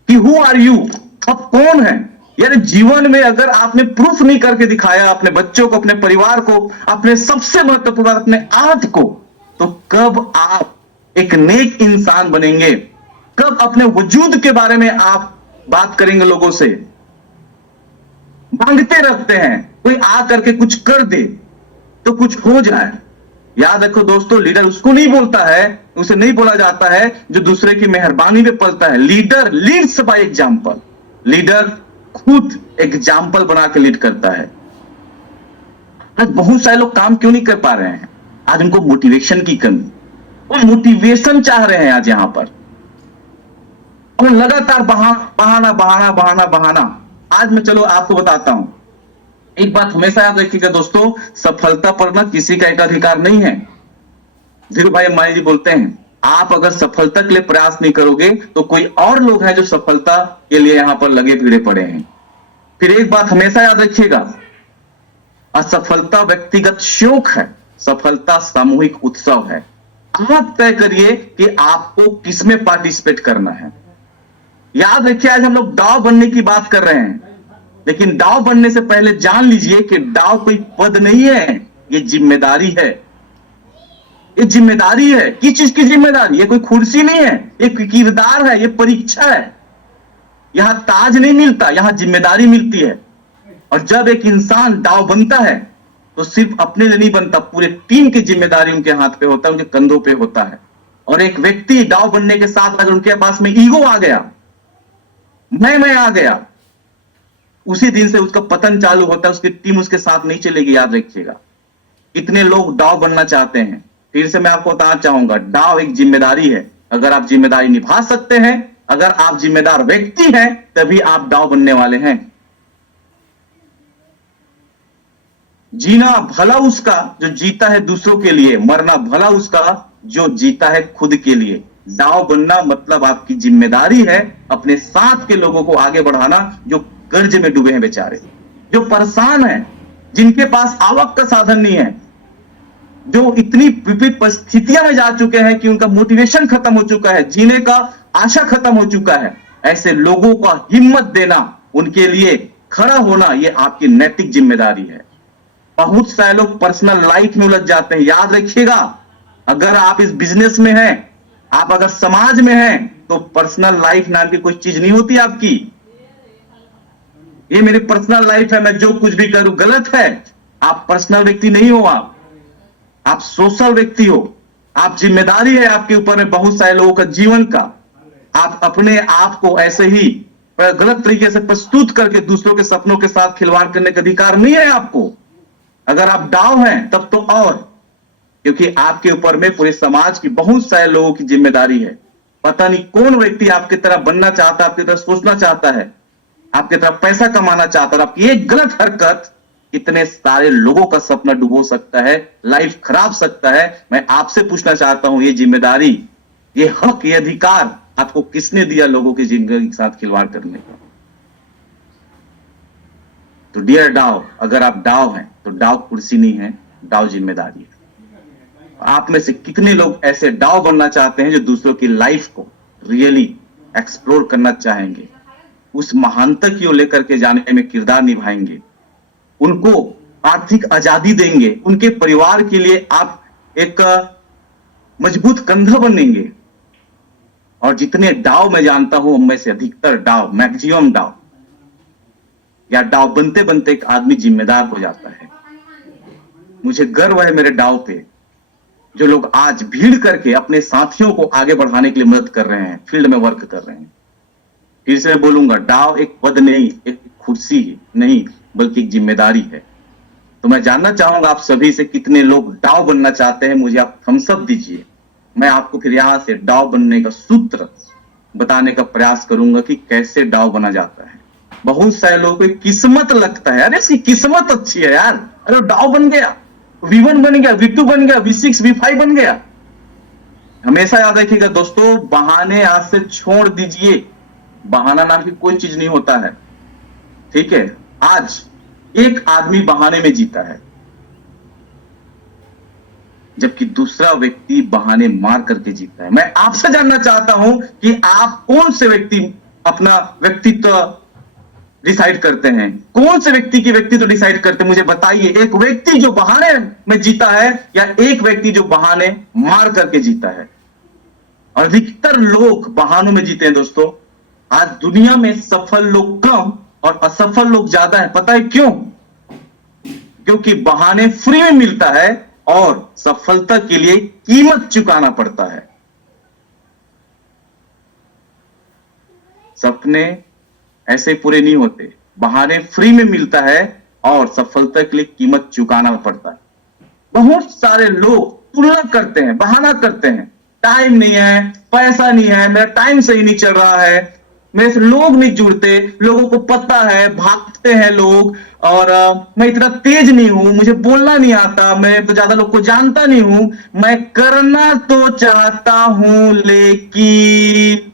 कि हु आर यू, आप कौन है। यानी जीवन में अगर आपने प्रूफ नहीं करके दिखाया अपने बच्चों को, अपने परिवार को, अपने सबसे महत्वपूर्ण अपने आप को, तो कब आप एक नेक इंसान बनेंगे? कब अपने वजूद के बारे में आप बात करेंगे? लोगों से मांगते रहते हैं, कोई आ करके कुछ कर दे तो कुछ हो जाए। याद रखो दोस्तों, लीडर उसको नहीं बोलता है, उसे नहीं बोला जाता है जो दूसरे की मेहरबानी पे पलता है। Leader leads by example. Leader खुद एग्जांपल बना के लीड करता है। आज बहुत सारे लोग काम क्यों नहीं कर पा रहे हैं? आज उनको मोटिवेशन की कमी, वो मोटिवेशन चाह रहे हैं आज यहां पर, और लगातार बहाना। आज मैं चलो आपको बताता हूं, एक बात हमेशा याद रखिएगा दोस्तों, सफलता पर ना किसी का एक अधिकार नहीं है। धीरू भाई अंबानी जी बोलते हैं आप अगर सफलता के लिए प्रयास नहीं करोगे तो कोई और लोग हैं जो सफलता के लिए यहां पर लगे भिड़े पड़े हैं। फिर एक बात हमेशा याद रखिएगा, असफलता व्यक्तिगत शोक है, सफलता सामूहिक उत्सव है। आप तय करिए कि आपको किसमें पार्टिसिपेट करना है। याद रखिए, आज हम लोग दाव बनने की बात कर रहे हैं, लेकिन दाव बनने से पहले जान लीजिए कि दाव कोई पद नहीं है, ये जिम्मेदारी है। ये जिम्मेदारी है। किस चीज की जिम्मेदारी? ये कोई कुर्सी नहीं है, ये किरदार है, ये परीक्षा है। यहां ताज नहीं मिलता, यहां जिम्मेदारी मिलती है। और जब एक इंसान दाव बनता है तो सिर्फ अपने लिए नहीं बनता, पूरे टीम की जिम्मेदारी उनके हाथ पे होता है, उनके कंधों पे होता है। और एक व्यक्ति दाव बनने के साथ अगर उनके पास में ईगो आ गया, मैं आ गया, उसी दिन से उसका पतन चालू होता है, उसकी टीम उसके साथ नहीं चलेगी। याद रखिएगा, कितने लोग दाव बनना चाहते हैं। फिर से मैं आपको बताना चाहूंगा, दाव एक जिम्मेदारी है। अगर आप जिम्मेदारी निभा सकते हैं, अगर आप जिम्मेदार व्यक्ति हैं, तभी आप दाव बनने वाले हैं। जीना भला उसका जो जीता है दूसरों के लिए, मरना भला उसका जो जीता है खुद के लिए। दाव बनना मतलब आपकी जिम्मेदारी है अपने साथ के लोगों को आगे बढ़ाना, जो कर्ज में डूबे हैं बेचारे, जो परेशान हैं, जिनके पास आवक का साधन नहीं है, जो इतनी विपरीत परिस्थितियां में जा चुके हैं कि उनका मोटिवेशन खत्म हो चुका है, जीने का आशा खत्म हो चुका है। ऐसे लोगों का हिम्मत देना, उनके लिए खड़ा होना, यह आपकी नैतिक जिम्मेदारी है। बहुत सारे लोग पर्सनल लाइफ में उलझ जाते हैं। याद रखिएगा, अगर आप इस बिजनेस में हैं, आप अगर समाज में हैं, तो पर्सनल लाइफ नाम की कोई चीज नहीं होती आपकी। ये मेरी पर्सनल लाइफ है, मैं जो कुछ भी करूं गलत है। आप पर्सनल व्यक्ति नहीं हो, आप सोशल व्यक्ति हो। आप जिम्मेदारी है आपके ऊपर में बहुत सारे लोगों का जीवन का। आप अपने आप को ऐसे ही गलत तरीके से प्रस्तुत करके दूसरों के सपनों के साथ खिलवाड़ करने का अधिकार नहीं है आपको। अगर आप दाव हैं तब तो और, क्योंकि आपके ऊपर में पूरे समाज की बहुत सारे लोगों की जिम्मेदारी है। पता नहीं कौन व्यक्ति आपकी तरह बनना चाहता है, आपकी तरह सोचना चाहता है, आपकी तरह पैसा कमाना चाहता है। और आपकी एक गलत हरकत कितने सारे लोगों का सपना डुबो सकता है, लाइफ खराब सकता है। मैं आपसे पूछना चाहता हूं, ये जिम्मेदारी, ये हक, ये अधिकार आपको किसने दिया लोगों की जिंदगी के साथ खिलवाड़ करने का? तो डियर डाव, अगर आप डाव हैं तो डाव कुर्सी नहीं है, डाव जिम्मेदारी है। आप में से कितने लोग ऐसे डाव बनना चाहते हैं जो दूसरों की लाइफ को रियली एक्सप्लोर करना चाहेंगे, उस महानता की ओर लेकर के जाने में किरदार निभाएंगे, उनको आर्थिक आजादी देंगे, उनके परिवार के लिए आप एक मजबूत कंधा बनेंगे। और जितने डाव मैं जानता हूं, उनमें से अधिकतर डाव, मैक्सिमम डाव, या डाव बनते बनते एक आदमी जिम्मेदार हो जाता है। मुझे गर्व है मेरे डाव पे, जो लोग आज भीड़ करके अपने साथियों को आगे बढ़ाने के लिए मदद कर रहे हैं, फील्ड में वर्क कर रहे हैं। फिर से मैं बोलूंगा, डाव एक पद नहीं, एक कुर्सी नहीं, बल्कि एक जिम्मेदारी है। तो मैं जानना चाहूंगा आप सभी से, कितने लोग डाव बनना चाहते हैं? मुझे आप थम्स अप दीजिए। मैं आपको फिर यहां से डाव बनने का सूत्र बताने का प्रयास करूंगा कि कैसे डाव बना जाता है। बहुत सारे लोगों को किस्मत लगता है, अरे इसकी किस्मत अच्छी है यार, अरे डाव बन गया, V1 बन गया, V2 बन गया, V6 V5 बन गया। हमेशा याद रखिएगा दोस्तों, बहाने आज से छोड़ दीजिए। बहाना नाम की कोई चीज नहीं होता है, ठीक है? आज एक आदमी बहाने में जीता है, जबकि दूसरा व्यक्ति बहाने मार करके जीता है। मैं आपसे जानना चाहता हूं कि आप कौन से व्यक्ति अपना व्यक्तित्व डिसाइड करते हैं, कौन से व्यक्ति की व्यक्तित्व डिसाइड करते हैं? मुझे बताइए, एक व्यक्ति जो बहाने में जीता है या एक व्यक्ति जो बहाने मार करके जीता है? अधिकतर लोग बहानों में जीते हैं दोस्तों। आज दुनिया में सफल लोग कम और असफल लोग ज्यादा है। पता है क्यों? क्योंकि बहाने फ्री में मिलता है और सफलता के लिए कीमत चुकाना पड़ता है। सपने ऐसे पूरे नहीं होते, बहाने फ्री में मिलता है और सफलता के लिए कीमत चुकाना पड़ता है। बहुत सारे लोग तुलना करते हैं, बहाना करते हैं, टाइम नहीं है, पैसा नहीं है, मेरा टाइम सही नहीं चल रहा है, मेरे से लोग नहीं जुड़ते, लोगों को पता है, भागते हैं लोग, और मैं इतना तेज नहीं हूं, मुझे बोलना नहीं आता, मैं तो ज्यादा लोग को जानता नहीं हूं, मैं करना तो चाहता हूं लेकिन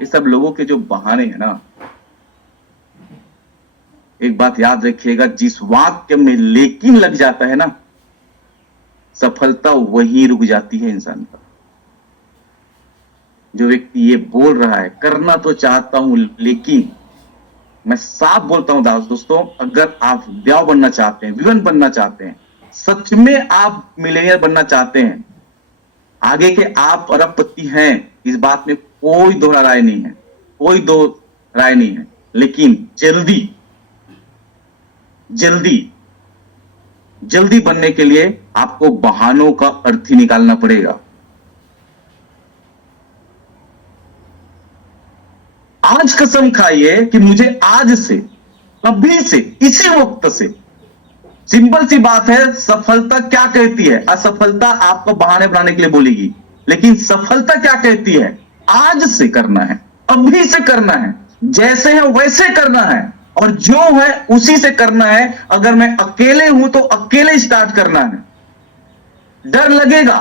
ये सब लोगों के जो बहाने हैं ना, एक बात याद रखिएगा, जिस वाक्य में लेकिन लग जाता है ना, सफलता वहीं रुक जाती है इंसान का। जो व्यक्ति ये बोल रहा है करना तो चाहता हूं लेकिन, मैं साफ बोलता हूं दोस्तों, अगर आप ब्याह बनना चाहते हैं, विलन बनना चाहते हैं, सच में आप मिलेनियर बनना चाहते हैं, आगे के आप अरबपति हैं, इस बात में कोई दोहरा राय नहीं है, कोई दो राय नहीं है, लेकिन जल्दी जल्दी जल्दी बनने के लिए आपको बहानों का अर्थ ही निकालना पड़ेगा। आज कसम खाइए कि मुझे आज से, अभी से, इसी वक्त से, सिंपल सी बात है, सफलता क्या कहती है? असफलता आपको बहाने बनाने के लिए बोलेगी, लेकिन सफलता क्या कहती है? आज से करना है, अभी से करना है, जैसे है वैसे करना है, और जो है उसी से करना है। अगर मैं अकेले हूं तो अकेले स्टार्ट करना है। डर लगेगा,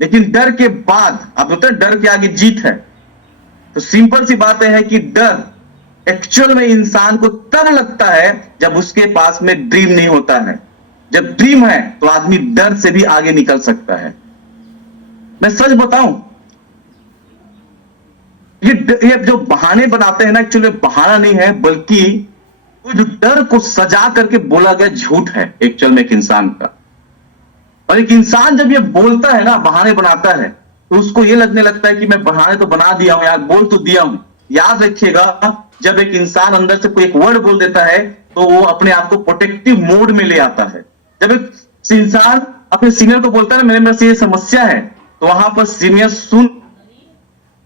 लेकिन डर के बाद, आप बोलते हैं डर के आगे जीत है, तो सिंपल सी बात है कि डर एक्चुअल में इंसान को तब लगता है जब उसके पास में ड्रीम नहीं होता है। जब ड्रीम है तो आदमी डर से भी आगे निकल सकता है। मैं सच बताऊं, ये जो बहाने बनाते हैं ना, एक्चुअली बहाना नहीं है, बल्कि वो जो डर को सजा करके बोला गया झूठ है एक्चुअल में एक इंसान का। और एक इंसान जब ये बोलता है ना, बहाने बनाता है, तो उसको ये लगने लगता है कि मैं बहाने तो बना दिया हूं यार, बोल तो दिया हूं। याद रखिएगा, जब एक इंसान अंदर से कोई एक वर्ड बोल देता है तो वो अपने आप को प्रोटेक्टिव मोड में ले आता है। जब एक इंसान अपने सीनियर को बोलता है ना, मेरे से ये समस्या है, तो वहां पर सीनियर सुन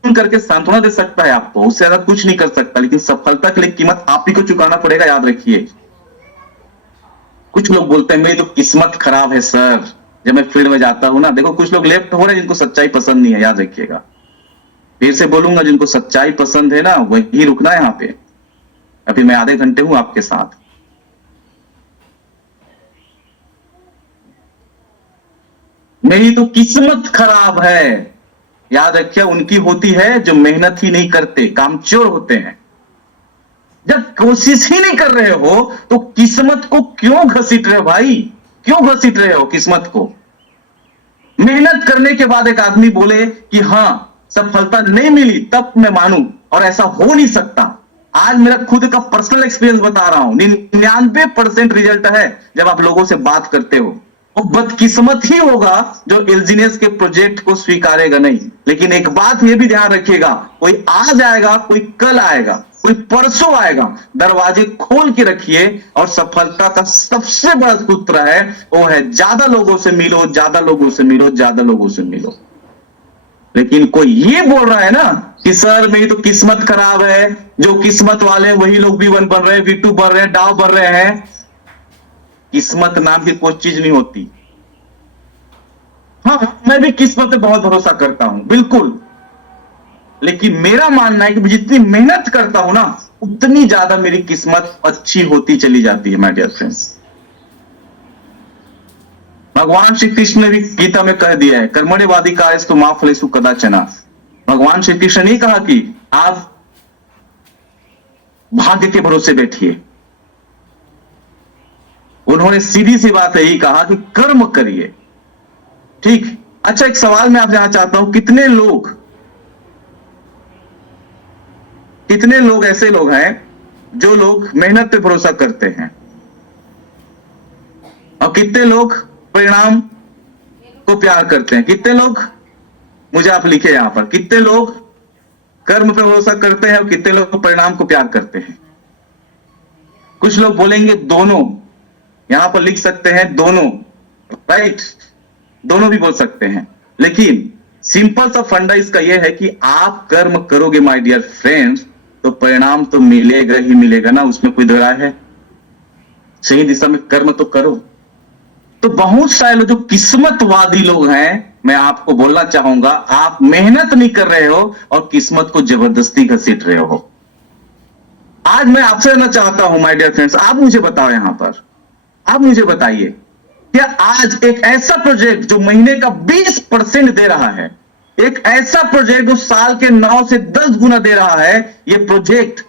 करके सांत्वना दे सकता है आपको, उससे ज्यादा कुछ नहीं कर सकता, लेकिन सफलता के लिए कीमत आप ही को चुकाना पड़ेगा, याद रखिए। कुछ लोग बोलते हैं मेरी तो किस्मत खराब है सर, जब मैं फील्ड में जाता हूं ना, देखो कुछ लोग लेफ्ट हो रहे हैं जिनको सच्चाई पसंद नहीं है, याद रखिएगा। फिर से बोलूंगा, जिनको सच्चाई पसंद है ना, वही रुकना है यहां पे। अभी मैं आधे घंटे हूं आपके साथ। मेरी तो किस्मत खराब है, याद रखिए, उनकी होती है जो मेहनत ही नहीं करते, कामचोर होते हैं। जब कोशिश ही नहीं कर रहे हो तो किस्मत को क्यों घसीट रहे हो भाई? क्यों घसीट रहे हो किस्मत को? मेहनत करने के बाद एक आदमी बोले कि हां सफलता नहीं मिली, तब मैं मानूं, और ऐसा हो नहीं सकता। आज मेरा खुद का पर्सनल एक्सपीरियंस बता रहा हूं, 99% रिजल्ट है जब आप लोगों से बात करते हो। वो बदकिस्मत ही होगा जो एलजीनियस के प्रोजेक्ट को स्वीकारेगा नहीं। लेकिन एक बात ये भी ध्यान रखिएगा, कोई आज आएगा, कोई कल आएगा, कोई परसों आएगा। दरवाजे खोल के रखिए, और सफलता का सबसे बड़ा सूत्र है, वो है ज्यादा लोगों से मिलो, ज्यादा लोगों से मिलो, ज्यादा लोगों से मिलो। लेकिन कोई ये बोल रहा है ना कि सर मेरी तो किस्मत खराब है, जो किस्मत वाले हैं वही लोग V1 बन रहे हैं, V2 बन रहे हैं, डाव बन रहे हैं। किस्मत नाम की कोई चीज नहीं होती। हाँ, मैं भी किस्मत पे बहुत भरोसा करता हूं, बिल्कुल, लेकिन मेरा मानना है कि जितनी मेहनत करता हूं ना, उतनी ज्यादा मेरी किस्मत अच्छी होती चली जाती है माय डियर फ्रेंड्स। भगवान श्री कृष्ण ने भी गीता में कह दिया है, कर्मण्येवाधिकारस्तु मा फलेषु कदाचन। भगवान श्री कृष्ण ने कहा कि आप भाग्य के भरोसे बैठिए। उन्होंने सीधी सी बात यही कहा कि कर्म करिए। ठीक, अच्छा एक सवाल मैं आपसे जानना चाहता हूं, कितने लोग ऐसे लोग हैं जो लोग मेहनत पे भरोसा करते हैं, और कितने लोग परिणाम को प्यार करते हैं? कितने लोग, मुझे आप लिखे यहां पर, कितने लोग कर्म पे भरोसा करते हैं और कितने लोग परिणाम को प्यार करते हैं? कुछ लोग बोलेंगे दोनों, यहां पर लिख सकते हैं दोनों, राइट, दोनों भी बोल सकते हैं। लेकिन सिंपल सा फंडा इसका यह है कि आप कर्म करोगे माय डियर फ्रेंड्स, तो परिणाम तो मिलेगा ही मिलेगा ना, उसमें कोई दो राय है? सही दिशा में कर्म तो करो। तो बहुत सारे लोग जो किस्मतवादी लोग हैं, मैं आपको बोलना चाहूंगा, आप मेहनत नहीं कर रहे हो और किस्मत को जबरदस्ती घसीट रहे हो। आज मैं आपसे जानना चाहता हूं माय डियर फ्रेंड्स, आप मुझे बताओ यहां पर, आप मुझे बताइए, क्या आज एक ऐसा प्रोजेक्ट जो महीने का 20% दे रहा है, एक ऐसा प्रोजेक्ट जो साल के 9 से 10 गुना दे रहा है, यह प्रोजेक्ट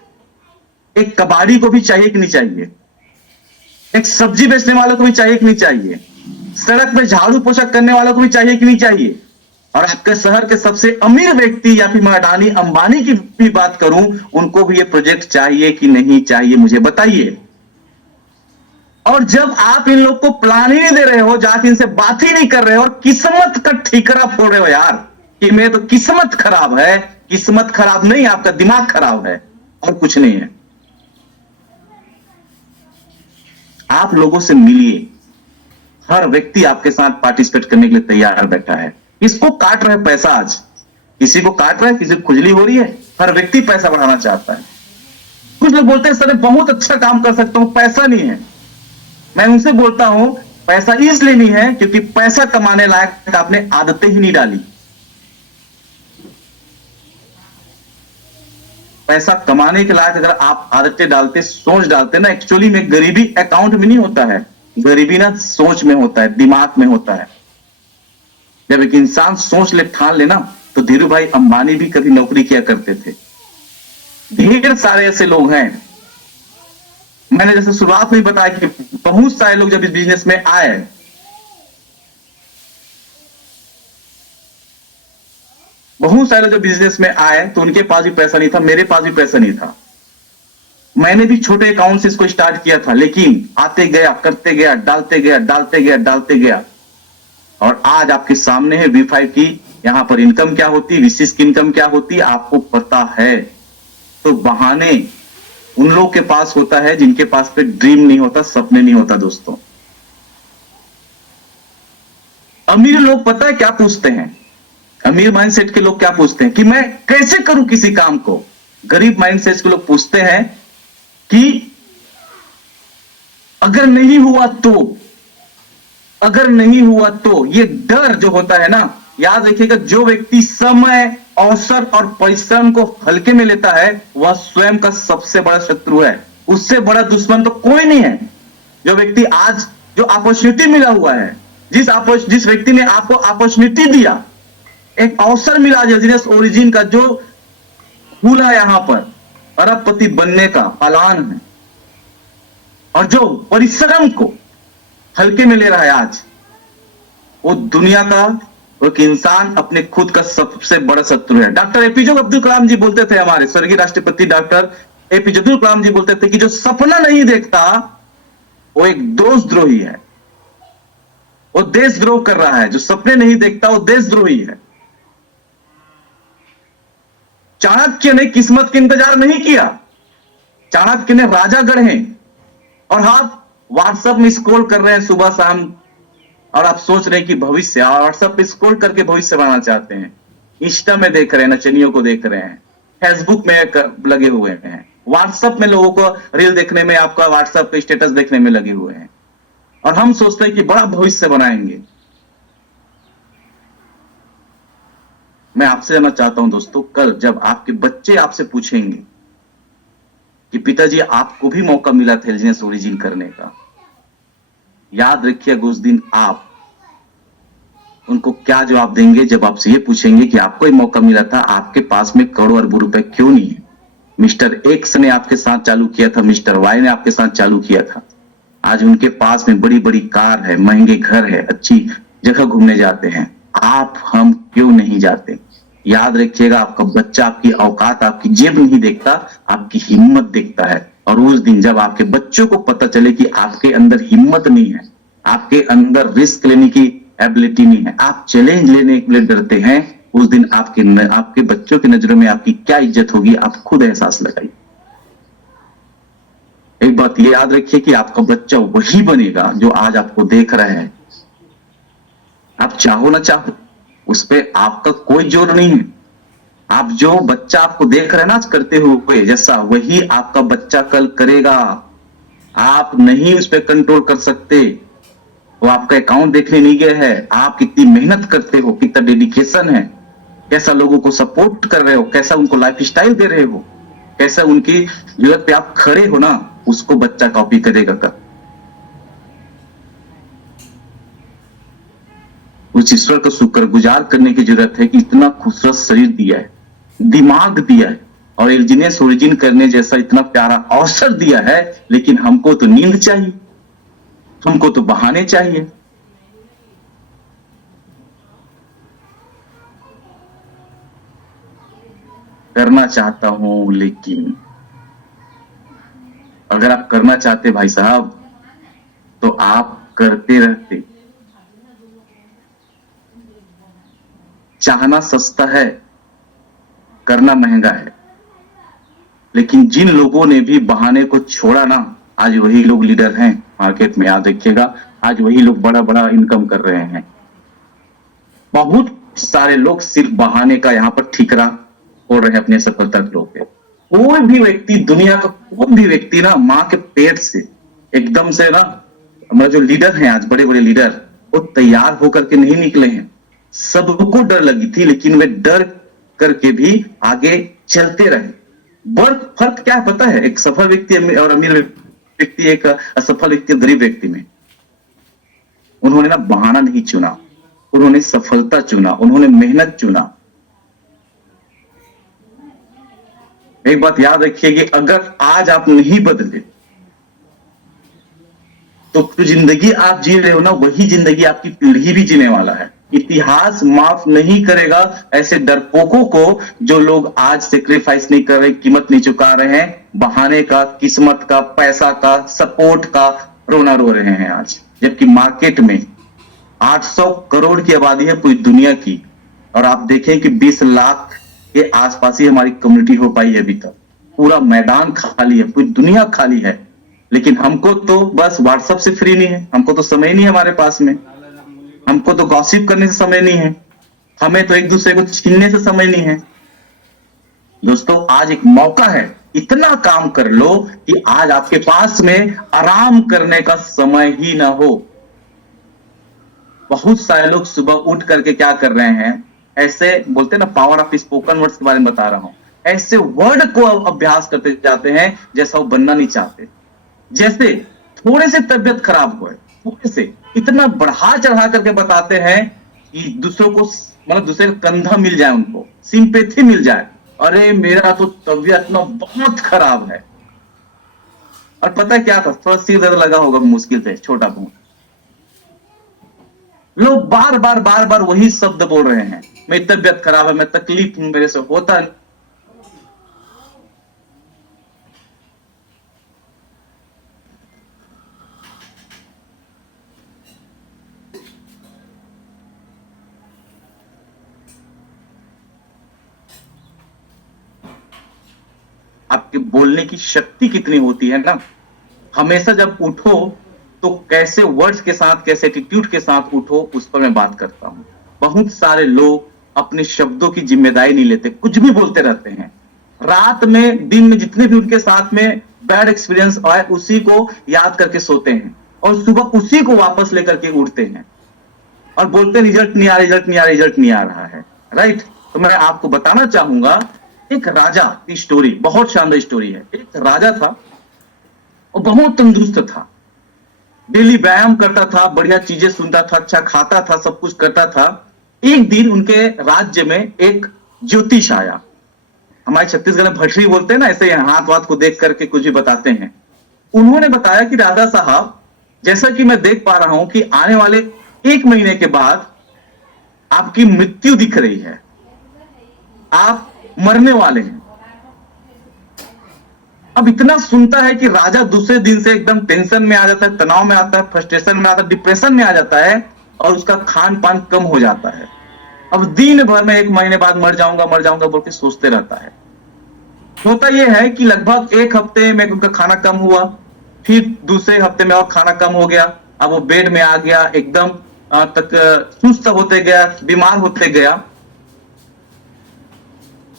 एक कबाड़ी को भी चाहिए कि नहीं चाहिए? एक सब्जी बेचने वालों को भी चाहिए कि नहीं चाहिए? सड़क पे झाड़ू पोछा करने वालों को भी चाहिए कि नहीं चाहिए? और आपके शहर के सबसे अमीर व्यक्ति या फिर अडानी अंबानी की भी बात करूं, उनको भी ये प्रोजेक्ट चाहिए कि नहीं चाहिए, मुझे बताइए। और जब आप इन लोग को प्लान ही नहीं दे रहे हो, जाके इनसे बात ही नहीं कर रहे हो और किस्मत का ठीकरा फोड़ रहे हो यार कि मेरे तो किस्मत खराब है, किस्मत खराब नहीं, आपका दिमाग खराब है और कुछ नहीं है। आप लोगों से मिलिए, हर व्यक्ति आपके साथ पार्टिसिपेट करने के लिए तैयार बैठा है। किसको काट रहे पैसा आज? किसी को काट रहा है, किसी को खुजली हो रही है, हर व्यक्ति पैसा बढ़ाना चाहता है। कुछ लोग बोलते हैं सर बहुत अच्छा काम कर सकता हूं, पैसा नहीं है। मैं उनसे बोलता हूं पैसा इसलिए नहीं है क्योंकि पैसा कमाने लायक आपने आदतें ही नहीं डाली। पैसा कमाने के लायक अगर आप आदतें डालते, सोच डालते ना, एक्चुअली में गरीबी अकाउंट में नहीं होता है, गरीबी ना सोच में होता है, दिमाग में होता है। जब एक इंसान सोच ले, ठान लेना, तो धीरू भाई अंबानी भी कभी नौकरी किया करते थे। ढेर सारे ऐसे लोग हैं, मैंने जैसे शुरुआत में बताया कि बहुत सारे लोग जब इस बिजनेस में आए, बहुत सारे जब बिजनेस में आए तो उनके पास भी पैसा नहीं था, मेरे पास भी पैसा नहीं था। मैंने भी छोटे अकाउंट से इसको स्टार्ट किया था, लेकिन आते गया, करते गया, डालते गया, डालते गया, डालते गया, और आज आपके सामने है V5 की यहां पर इनकम क्या होती है, विशिष्ट इनकम क्या होती है, आपको पता है। तो बहाने उन लोग के पास होता है जिनके पास पे ड्रीम नहीं होता, सपने नहीं होता। दोस्तों, अमीर लोग पता है क्या पूछते हैं, अमीर माइंडसेट के लोग क्या पूछते हैं कि मैं कैसे करूं किसी काम को। गरीब माइंडसेट के लोग पूछते हैं कि अगर नहीं हुआ तो, अगर नहीं हुआ तो। ये डर जो होता है ना, याद रखिएगा, जो व्यक्ति समय, अवसर और परिश्रम को हल्के में लेता है वह स्वयं का सबसे बड़ा शत्रु है। उससे बड़ा दुश्मन तो कोई नहीं है। जो व्यक्ति आज जो अपॉर्चुनिटी मिला हुआ है, जिस व्यक्ति ने आपको अपॉर्चुनिटी दिया, एक अवसर मिला बिजनेस ओरिजिन का, जो खुला यहां पर अरबपति बनने का प्लान है, और जो परिश्रम को हल्के में ले रहा है आज, वो दुनिया का एक इंसान अपने खुद का सबसे बड़ा शत्रु है। डॉक्टर एपीजे अब्दुल कलाम जी बोलते थे, हमारे स्वर्गीय राष्ट्रपति डॉक्टर एपीजे अब्दुल कलाम जी बोलते थे कि जो सपना नहीं देखता वो एक देशद्रोही है, वो देशद्रोह कर रहा है। जो सपने नहीं देखता वो देशद्रोही है। चाणक्य ने किस्मत का इंतजार नहीं किया, चाणक्य ने राजा गढ़े, और आप व्हाट्सएप में स्क्रॉल कर रहे हैं सुबह शाम, और आप सोच रहे हैं कि भविष्य, और व्हाट्सएप पे स्क्रॉल करके भविष्य बनाना चाहते हैं, इंस्टा में देख रहे हैं, नचनियों को देख रहे हैं, फेसबुक में लगे हुए हैं, व्हाट्सएप में लोगों को रील देखने में, आपका व्हाट्सएप पे स्टेटस देखने में लगे हुए हैं, और हम सोचते हैं कि बड़ा भविष्य बनाएंगे। मैं आपसे जानना चाहता हूं दोस्तों, कल जब आपके बच्चे आपसे पूछेंगे कि पिताजी आपको भी मौका मिला था बिजनेस ओरिजिन करने का, याद रखिएगा उस दिन आप उनको क्या जवाब देंगे जब आपसे ये पूछेंगे कि आपको ही मौका मिला था, आपके पास में करोड़ों अरबों रुपए क्यों नहीं है? मिस्टर एक्स ने आपके साथ चालू किया था, मिस्टर वाई ने आपके साथ चालू किया था, आज उनके पास में बड़ी बड़ी कार है, महंगे घर है, अच्छी जगह घूमने जाते हैं, आप हम क्यों नहीं जाते? याद रखिएगा, आपका बच्चा आपकी औकात, आपकी जेब नहीं देखता, आपकी हिम्मत देखता है। और उस दिन जब आपके बच्चों को पता चले कि आपके अंदर हिम्मत नहीं है, आपके अंदर रिस्क लेने की एबिलिटी नहीं है, आप चैलेंज लेने के लिए डरते हैं, उस दिन आपके बच्चों की नजरों में आपकी क्या इज्जत होगी, आप खुद एहसास लगाइए। एक बात ये याद रखिए कि आपका बच्चा वही बनेगा जो आज आपको देख रहा है। आप चाहो ना चाहो, उस पर आपका कोई जोर नहीं है। आप जो बच्चा आपको देख रहे हैं ना आज करते हुए, जैसा वही आपका बच्चा कल करेगा। आप नहीं उस पर कंट्रोल कर सकते, वो आपका अकाउंट देखने नहीं गए हैं, आप कितनी मेहनत करते हो, कितना डेडिकेशन है, कैसा लोगों को सपोर्ट कर रहे हो, कैसा उनको लाइफ स्टाइल दे रहे हो, कैसा उनकी जरूरत पे आप खड़े हो ना, उसको बच्चा कॉपी करेगा कर। उस ईश्वर को शुक्रगुजार करने की जरूरत है कि इतना खूबसूरत शरीर दिया है, दिमाग दिया है और इंजीनियर्स ओरिजिन करने जैसा इतना प्यारा अवसर दिया है, लेकिन हमको तो नींद चाहिए, हमको तो बहाने चाहिए। करना चाहता हूं, लेकिन अगर आप करना चाहते भाई साहब तो आप करते रहते। चाहना सस्ता है, करना महंगा है, लेकिन जिन लोगों ने भी बहाने को छोड़ा ना, आज वही लोग लीडर हैं मार्केट में। आप देखिएगा, आज वही लोग बड़ा बड़ा इनकम कर रहे हैं। बहुत सारे लोग सिर्फ बहाने का यहाँ पर ठिकरा हो रहे हैं अपने सफलता के लोग पे। कोई भी व्यक्ति, दुनिया का कोई भी व्यक्ति ना माँ के पेट से एकदम से ना, हमारे जो लीडर हैं आज, बड़े बड़े लीडर, वो तैयार होकर के नहीं निकले हैं। सबको डर लगी थी, लेकिन वे डर करके भी आगे चलते रहे। फर्क क्या है पता है? एक सफल व्यक्ति और अमीर व्यक्ति, एक असफल व्यक्ति, गरीब व्यक्ति में। उन्होंने ना बहाना नहीं चुना, उन्होंने सफलता चुना, उन्होंने मेहनत चुना। एक बात याद रखिए कि अगर आज आप नहीं बदले तो जो जिंदगी आप जी रहे हो ना, वही जिंदगी आपकी पीढ़ी भी जीने वाला है। इतिहास माफ नहीं करेगा ऐसे डरपोकों को, जो लोग आज सेक्रीफाइस नहीं कर रहे, कीमत नहीं चुका रहे हैं, बहाने का, किस्मत का, पैसा का, सपोर्ट का रोना रो रहे हैं आज। जबकि मार्केट में 800 करोड़ की आबादी है पूरी दुनिया की, और आप देखें कि 20 लाख के आसपास ही हमारी कम्युनिटी हो पाई है अभी तक। पूरा मैदान खाली है, पूरी दुनिया खाली है, लेकिन हमको तो बस व्हाट्सएप से फ्री नहीं है, हमको तो समय नहीं है हमारे पास में, हमको तो गॉसिप करने से समय नहीं है, हमें तो एक दूसरे को छीनने से समय नहीं है। दोस्तों, आज एक मौका है, इतना काम कर लो कि आज आपके पास में आराम करने का समय ही ना हो। बहुत सारे लोग सुबह उठ करके क्या कर रहे हैं, ऐसे बोलते हैं ना, पावर ऑफ स्पोकन वर्ड्स के बारे में बता रहा हूं, ऐसे वर्ड को अभ्यास करते जाते हैं जैसा वो बनना नहीं चाहते। जैसे थोड़े से तबियत खराब हुए, थोड़े से इतना बढ़ा चढ़ा करके बताते हैं कि दूसरों को, मतलब दूसरे का कंधा मिल जाए, उनको सिंपैथी मिल जाए। अरे मेरा तो तबियत ना बहुत खराब है, और पता क्या था, थोड़ा सिर दर्द लगा होगा मुश्किल से, छोटा बहुत। लोग बार बार बार बार वही शब्द बोल रहे हैं, मेरी तबियत खराब है, मैं तकलीफ हूं, मेरे से होता नहीं। आपके बोलने की शक्ति कितनी होती है ना। हमेशा जब उठो तो कैसे वर्ड्स के साथ, कैसे एटीट्यूड के साथ उठो, उस पर मैं बात करता हूं। बहुत सारे लोग अपने शब्दों की जिम्मेदारी नहीं लेते, कुछ भी बोलते रहते हैं। रात में, दिन में जितने भी उनके साथ में बैड एक्सपीरियंस आए, उसी को याद करके सोते हैं, और सुबह उसी को वापस लेकर के उठते हैं और बोलते हैं रिजल्ट नहीं आ रहा, रिजल्ट नहीं आ रहा, रिजल्ट नहीं आ रहा है। राइट? तो मैं आपको बताना चाहूंगा, एक राजा की स्टोरी, बहुत शानदार स्टोरी है। एक राजा था और बहुत तंदुरुस्त था, डेली व्यायाम करता था, बढ़िया चीजें सुनता था, अच्छा खाता था, सब कुछ करता था। एक दिन उनके राज्य में एक ज्योतिष आया। हमारे छत्तीसगढ़ में भटरी बोलते हैं ना, ऐसे हाथ वाथ को देख करके कुछ भी बताते हैं। उन्होंने बताया कि राजा साहब, जैसा कि मैं देख पा रहा हूं कि आने वाले 1 महीने के बाद आपकी मृत्यु दिख रही है, आप मरने वाले हैं। अब इतना सुनता है कि राजा दूसरे दिन से एकदम टेंशन में आ जाता है, तनाव में आता है, फ्रस्ट्रेशन में आता है, डिप्रेशन में आ जाता है, और उसका खान पान कम हो जाता है। अब दिन भर में 1 महीने बाद मर जाऊंगा बोल के सोचते रहता है। होता यह है कि लगभग 1 हफ्ते में उनका खाना कम हुआ, फिर दूसरे हफ्ते में और खाना कम हो गया। अब वो बेड में आ गया, एकदम तक सुस्त होते गया, बीमार होते गया।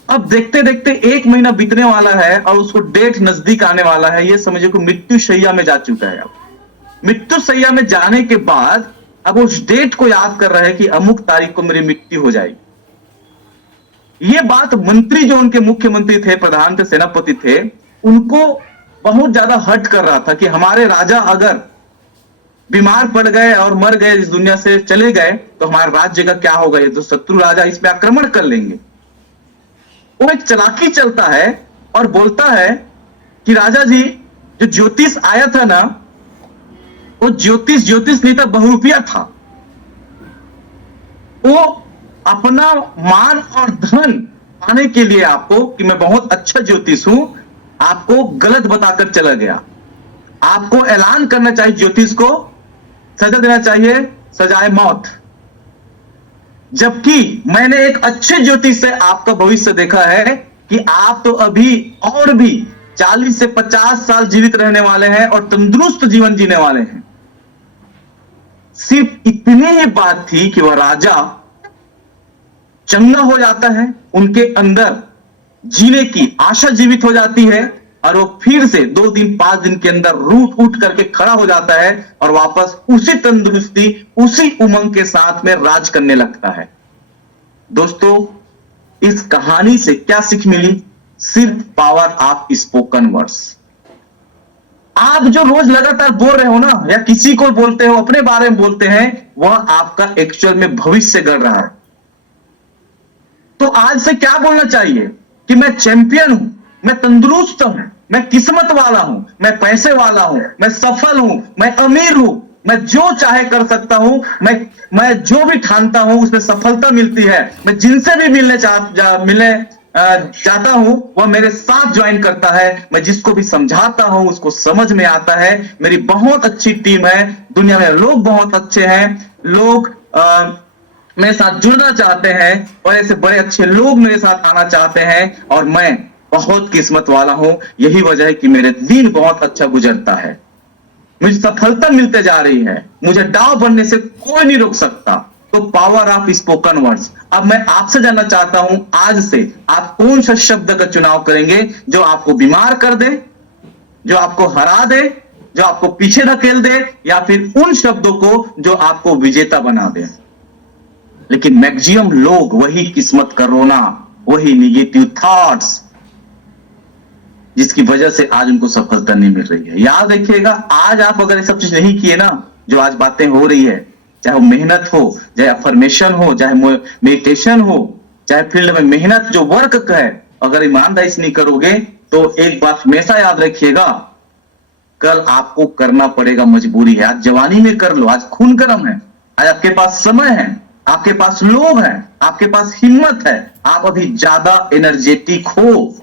अब देखते देखते 1 महीना बीतने वाला है और उसको डेट नजदीक आने वाला है। ये समझिए कि मृत्यु शैया में जा चुका है। अब मृत्यु सैया में जाने के बाद अब उस डेट को याद कर रहे हैं कि अमुक तारीख को मेरी मृत्यु हो जाएगी। ये बात मंत्री जो उनके मुख्यमंत्री थे, प्रधान थे, सेनापति थे, उनको बहुत ज्यादा हर्ट कर रहा था कि हमारे राजा अगर बीमार पड़ गए और मर गए, इस दुनिया से चले गए, तो हमारे राज्य का क्या होगा? ये तो शत्रु राजा इस पे आक्रमण कर लेंगे। वो एक चालाकी चलता है और बोलता है कि राजा जी, जो ज्योतिष आया था ना, वो ज्योतिष नहीं था, बहुरूपिया था। वो अपना मान और धन पाने के लिए आपको, कि मैं बहुत अच्छा ज्योतिष हूं, आपको गलत बताकर चला गया। आपको ऐलान करना चाहिए, ज्योतिष को सजा देना चाहिए, सजाए मौत। जबकि मैंने एक अच्छे ज्योतिष से आपका भविष्य देखा है कि आप तो अभी और भी 40 से 50 साल जीवित रहने वाले हैं और तंदुरुस्त जीवन जीने वाले हैं। सिर्फ इतनी ही बात थी कि वह राजा चंगा हो जाता है, उनके अंदर जीने की आशा जीवित हो जाती है और वो फिर से 2 दिन 5 दिन के अंदर रूट उठ करके खड़ा हो जाता है और वापस उसी तंदुरुस्ती, उसी उमंग के साथ में राज करने लगता है। दोस्तों, इस कहानी से क्या सीख मिली? सिर्फ पावर ऑफ स्पोकन वर्ड्स। आप जो रोज लगातार बोल रहे हो ना, या किसी को बोलते हो, अपने बारे में बोलते हैं, वह आपका एक्चुअल में भविष्य गढ़ रहा है। तो आज से क्या बोलना चाहिए कि मैं चैंपियन हूं, मैं तंदुरुस्त हूं, मैं किस्मत वाला हूं, मैं पैसे वाला हूं, मैं सफल हूं, मैं अमीर हूं, मैं जो चाहे कर सकता हूं, मैं जो भी ठानता हूं उसमें सफलता मिलती है। मैं जिनसे भी मिलने चाहता हूं वह मेरे साथ ज्वाइन करता है। मैं जिसको भी समझाता हूं उसको समझ में आता है। मेरी बहुत अच्छी टीम है, दुनिया में लोग बहुत अच्छे हैं, लोग मेरे साथ जुड़ना चाहते हैं और ऐसे बड़े अच्छे लोग मेरे साथ आना चाहते हैं और मैं बहुत किस्मत वाला हूं। यही वजह है कि मेरे दिन बहुत अच्छा गुजरता है, मुझे सफलता मिलते जा रही है, मुझे डाव बनने से कोई नहीं रोक सकता। तो पावर ऑफ स्पोकन वर्ड्स। अब मैं आपसे जानना चाहता हूं, आज से आप कौन सा शब्द का चुनाव करेंगे जो आपको बीमार कर दे, जो आपको हरा दे, जो आपको पीछे धकेल दे, या फिर उन शब्दों को जो आपको विजेता बना दे। लेकिन मैक्सिमम लोग वही किस्मत का रोना, वही निगेटिव थॉट्स, जिसकी वजह से आज उनको सफलता नहीं मिल रही है। याद रखिएगा, आज आप अगर ये सब चीज नहीं किए ना, जो आज बातें हो रही है, चाहे वो मेहनत हो, चाहे अफर्मेशन हो, चाहे मेडिटेशन हो, चाहे फील्ड में मेहनत जो वर्क है, अगर ईमानदारी से नहीं करोगे तो एक बात हमेशा याद रखिएगा, कल आपको करना पड़ेगा, मजबूरी है। आज जवानी में कर लो, आज खून गर्म है, आज आपके पास समय है, आपके पास लोग हैं, आपके पास हिम्मत है, आप अभी ज्यादा एनर्जेटिक हो।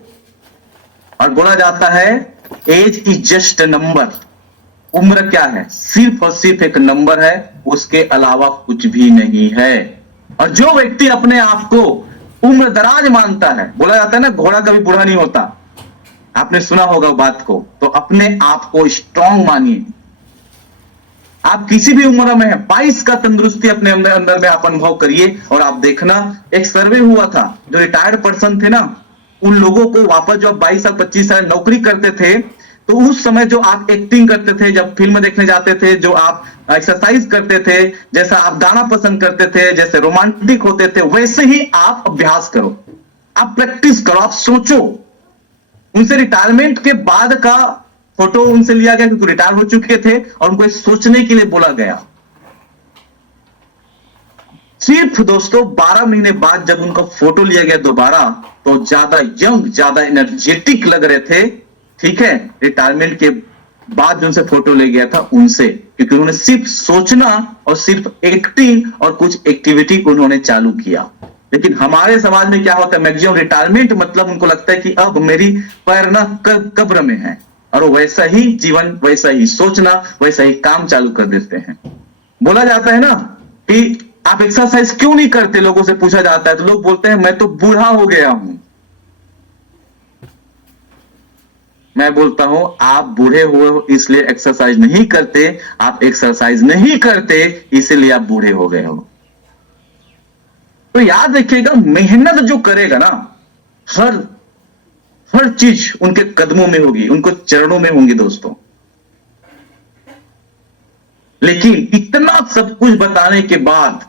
और बोला जाता है age is just a number. उम्र क्या है? सिर्फ और सिर्फ एक नंबर है, उसके अलावा कुछ भी नहीं है। और जो व्यक्ति अपने आप को उम्र दराज मानता है, बोला जाता है ना, घोड़ा कभी बूढ़ा नहीं होता, आपने सुना होगा बात को, तो अपने आप को स्ट्रांग मानिए। आप किसी भी उम्र में हैं, 22 का तंदुरुस्ती अपने अंदर में आप अनुभव करिए और आप देखना। एक सर्वे हुआ था, जो रिटायर्ड पर्सन थे ना, उन लोगों को वापस जो 22 साल 25 साल नौकरी करते थे, तो उस समय जो आप एक्टिंग करते थे, जब फिल्म देखने जाते थे, जो आप एक्सरसाइज करते थे, जैसा आप गाना पसंद करते थे, जैसे रोमांटिक होते थे, वैसे ही आप अभ्यास करो, आप प्रैक्टिस करो, आप सोचो। उनसे रिटायरमेंट के बाद का फोटो उनसे लिया गया क्योंकि रिटायर हो चुके थे और उनको सोचने के लिए बोला गया। सिर्फ दोस्तों 12 महीने बाद जब उनका फोटो लिया गया दोबारा, तो ज्यादा यंग, ज्यादा एनर्जेटिक लग रहे थे। ठीक है, रिटायरमेंट के बाद जो उनसे फोटो ले गया था उनसे, क्योंकि उन्होंने सिर्फ सोचना और सिर्फ एक्टिंग और कुछ एक्टिविटी को उन्होंने चालू किया। लेकिन हमारे समाज में क्या होता है, मैक्सिमम रिटायरमेंट मतलब उनको लगता है कि अब मेरी पैर ना कब्र में है, और वैसा ही जीवन, वैसा ही सोचना, वैसा ही काम चालू कर देते हैं। बोला जाता है ना कि आप एक्सरसाइज क्यों नहीं करते, लोगों से पूछा जाता है तो लोग बोलते हैं मैं तो बूढ़ा हो गया हूं। मैं बोलता हूं आप बूढ़े हो इसलिए एक्सरसाइज नहीं करते, आप एक्सरसाइज नहीं करते इसलिए आप बूढ़े हो गए हो। तो याद रखिएगा, मेहनत जो करेगा ना, हर चीज उनके कदमों में होगी, उनको चरणों में होंगी दोस्तों। लेकिन इतना सब कुछ बताने के बाद,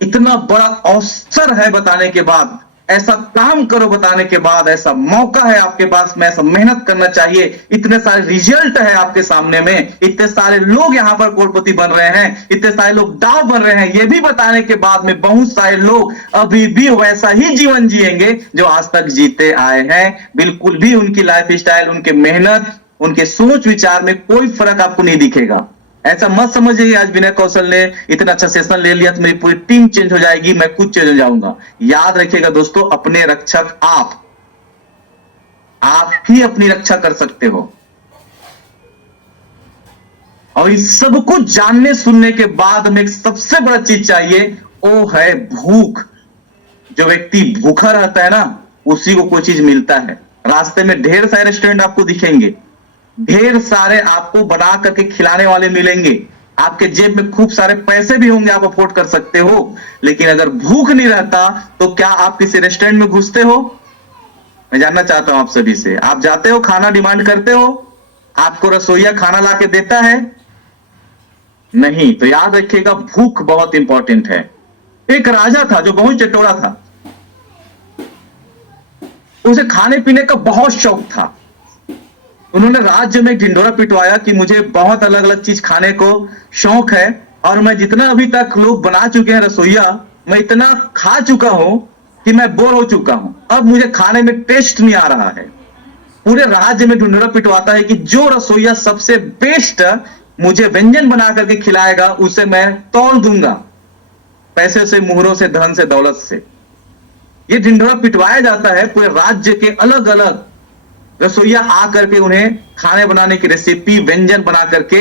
इतना बड़ा अवसर है बताने के बाद, ऐसा काम करो बताने के बाद, ऐसा मौका है आपके पास में, ऐसा मेहनत करना चाहिए, इतने सारे रिजल्ट है आपके सामने में, इतने सारे लोग यहां पर करोड़पति बन रहे हैं, इतने सारे लोग दाव बन रहे हैं, ये भी बताने के बाद में बहुत सारे लोग अभी भी वैसा ही जीवन जिएंगे जो आज तक जीते आए हैं। बिल्कुल भी उनकी लाइफ स्टाइल, उनके मेहनत, उनके सोच विचार में कोई फर्क आपको नहीं दिखेगा। ऐसा मत समझिए आज विनय कौशल ने इतना अच्छा सेशन ले लिया तो मेरी पूरी टीम चेंज हो जाएगी, मैं खुद चेंज हो जाऊंगा। याद रखिएगा दोस्तों, अपने रक्षक आप ही अपनी रक्षा कर सकते हो। और इस सब कुछ जानने सुनने के बाद में एक सबसे बड़ा चीज चाहिए, वो है भूख। जो व्यक्ति भूखा रहता है ना, उसी को कोई चीज मिलता है। रास्ते में ढेर सारे रेस्टोरेंट आपको दिखेंगे, ढेर सारे आपको बना करके खिलाने वाले मिलेंगे, आपके जेब में खूब सारे पैसे भी होंगे, आप अफोर्ड कर सकते हो। लेकिन अगर भूख नहीं रहता तो क्या आप किसी रेस्टोरेंट में घुसते हो? मैं जानना चाहता हूं आप सभी से, आप जाते हो, खाना डिमांड करते हो, आपको रसोइया खाना ला के देता है? नहीं। तो याद रखिएगा, भूख बहुत इंपॉर्टेंट है। एक राजा था जो बहुत चटोरा था, उसे खाने पीने का बहुत शौक था। उन्होंने राज्य में ढिंढोरा पिटवाया कि मुझे बहुत अलग अलग चीज खाने को शौक है, और मैं जितना अभी तक लोग बना चुके हैं रसोइया, मैं इतना खा चुका हूं कि मैं बोर हो चुका हूं, अब मुझे खाने में टेस्ट नहीं आ रहा है। पूरे राज्य में ढिंढोरा पिटवाता है कि जो रसोइया सबसे बेस्ट मुझे व्यंजन बना करके खिलाएगा उसे मैं तौल दूंगा, पैसे से, मुहरों से, धन से, दौलत से। ये ढिंढोरा पिटवाया जाता है, पूरे राज्य के अलग अलग रसोइया आकर के उन्हें खाने बनाने की रेसिपी, व्यंजन बना करके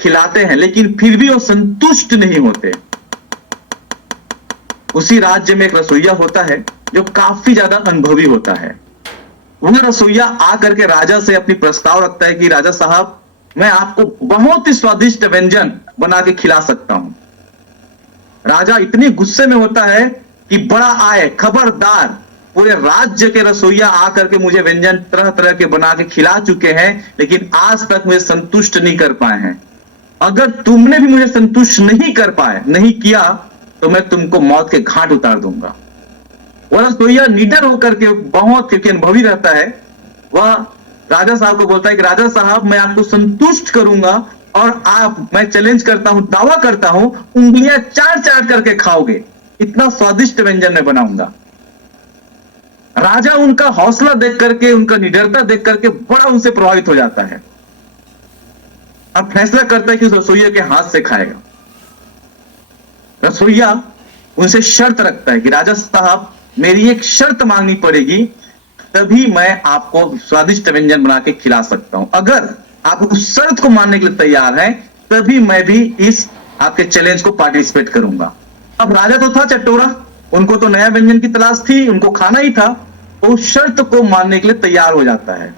खिलाते हैं, लेकिन फिर भी वो संतुष्ट नहीं होते। उसी राज्य में एक रसोइया होता है जो काफी ज्यादा अनुभवी होता है। वह रसोइया आकर के राजा से अपनी प्रस्ताव रखता है कि राजा साहब, मैं आपको बहुत ही स्वादिष्ट व्यंजन बना के खिला सकता हूं। राजा इतने गुस्से में होता है कि बड़ा आए, खबरदार, पूरे राज्य के रसोइया आकर के मुझे व्यंजन तरह तरह के बना के खिला चुके हैं, लेकिन आज तक मुझे संतुष्ट नहीं कर पाए हैं। अगर तुमने भी मुझे संतुष्ट नहीं किया तो मैं तुमको मौत के घाट उतार दूंगा। वह रसोइया निडर होकर के, बहुत क्योंकि अनुभवी रहता है, वह राजा साहब को बोलता है कि राजा साहब, मैं आपको संतुष्ट करूंगा, और मैं चैलेंज करता हूं, दावा करता हूं, उंगलियां चाट चाट करके खाओगे, इतना स्वादिष्ट व्यंजन मैं बनाऊंगा। राजा उनका हौसला देख करके, उनका निडरता देख करके बड़ा उनसे प्रभावित हो जाता है। अब फैसला करता है कि उस रसोइया के हाथ से खाएगा। रसोइया उनसे शर्त रखता है कि राजा साहब, मेरी एक शर्त मांगनी पड़ेगी, तभी मैं आपको स्वादिष्ट व्यंजन बना के खिला सकता हूं। अगर आप उस शर्त को मानने के लिए तैयार हैं, तभी मैं भी इस आपके चैलेंज को पार्टिसिपेट करूंगा। अब राजा तो था चटोरा, उनको तो नया व्यंजन की तलाश थी, उनको खाना ही था, तो उस शर्त को मानने के लिए तैयार हो जाता है।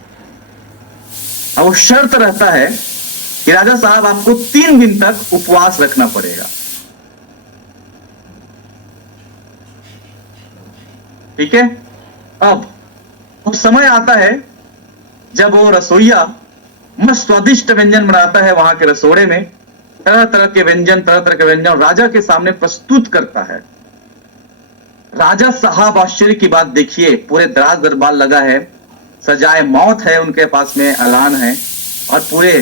अब वो शर्त रहता है कि राजा साहब, आपको 3 दिन तक उपवास रखना पड़ेगा। ठीक है। अब वो समय आता है जब वो रसोइया मस्त स्वादिष्ट व्यंजन बनाता है, वहां के रसोड़े में तरह तरह के व्यंजन राजा के सामने प्रस्तुत करता है। राजा साहब, आश्चर्य की बात देखिए, पूरे दराज दरबार लगा है, सजाए मौत है उनके पास में, ऐलान है, और पूरे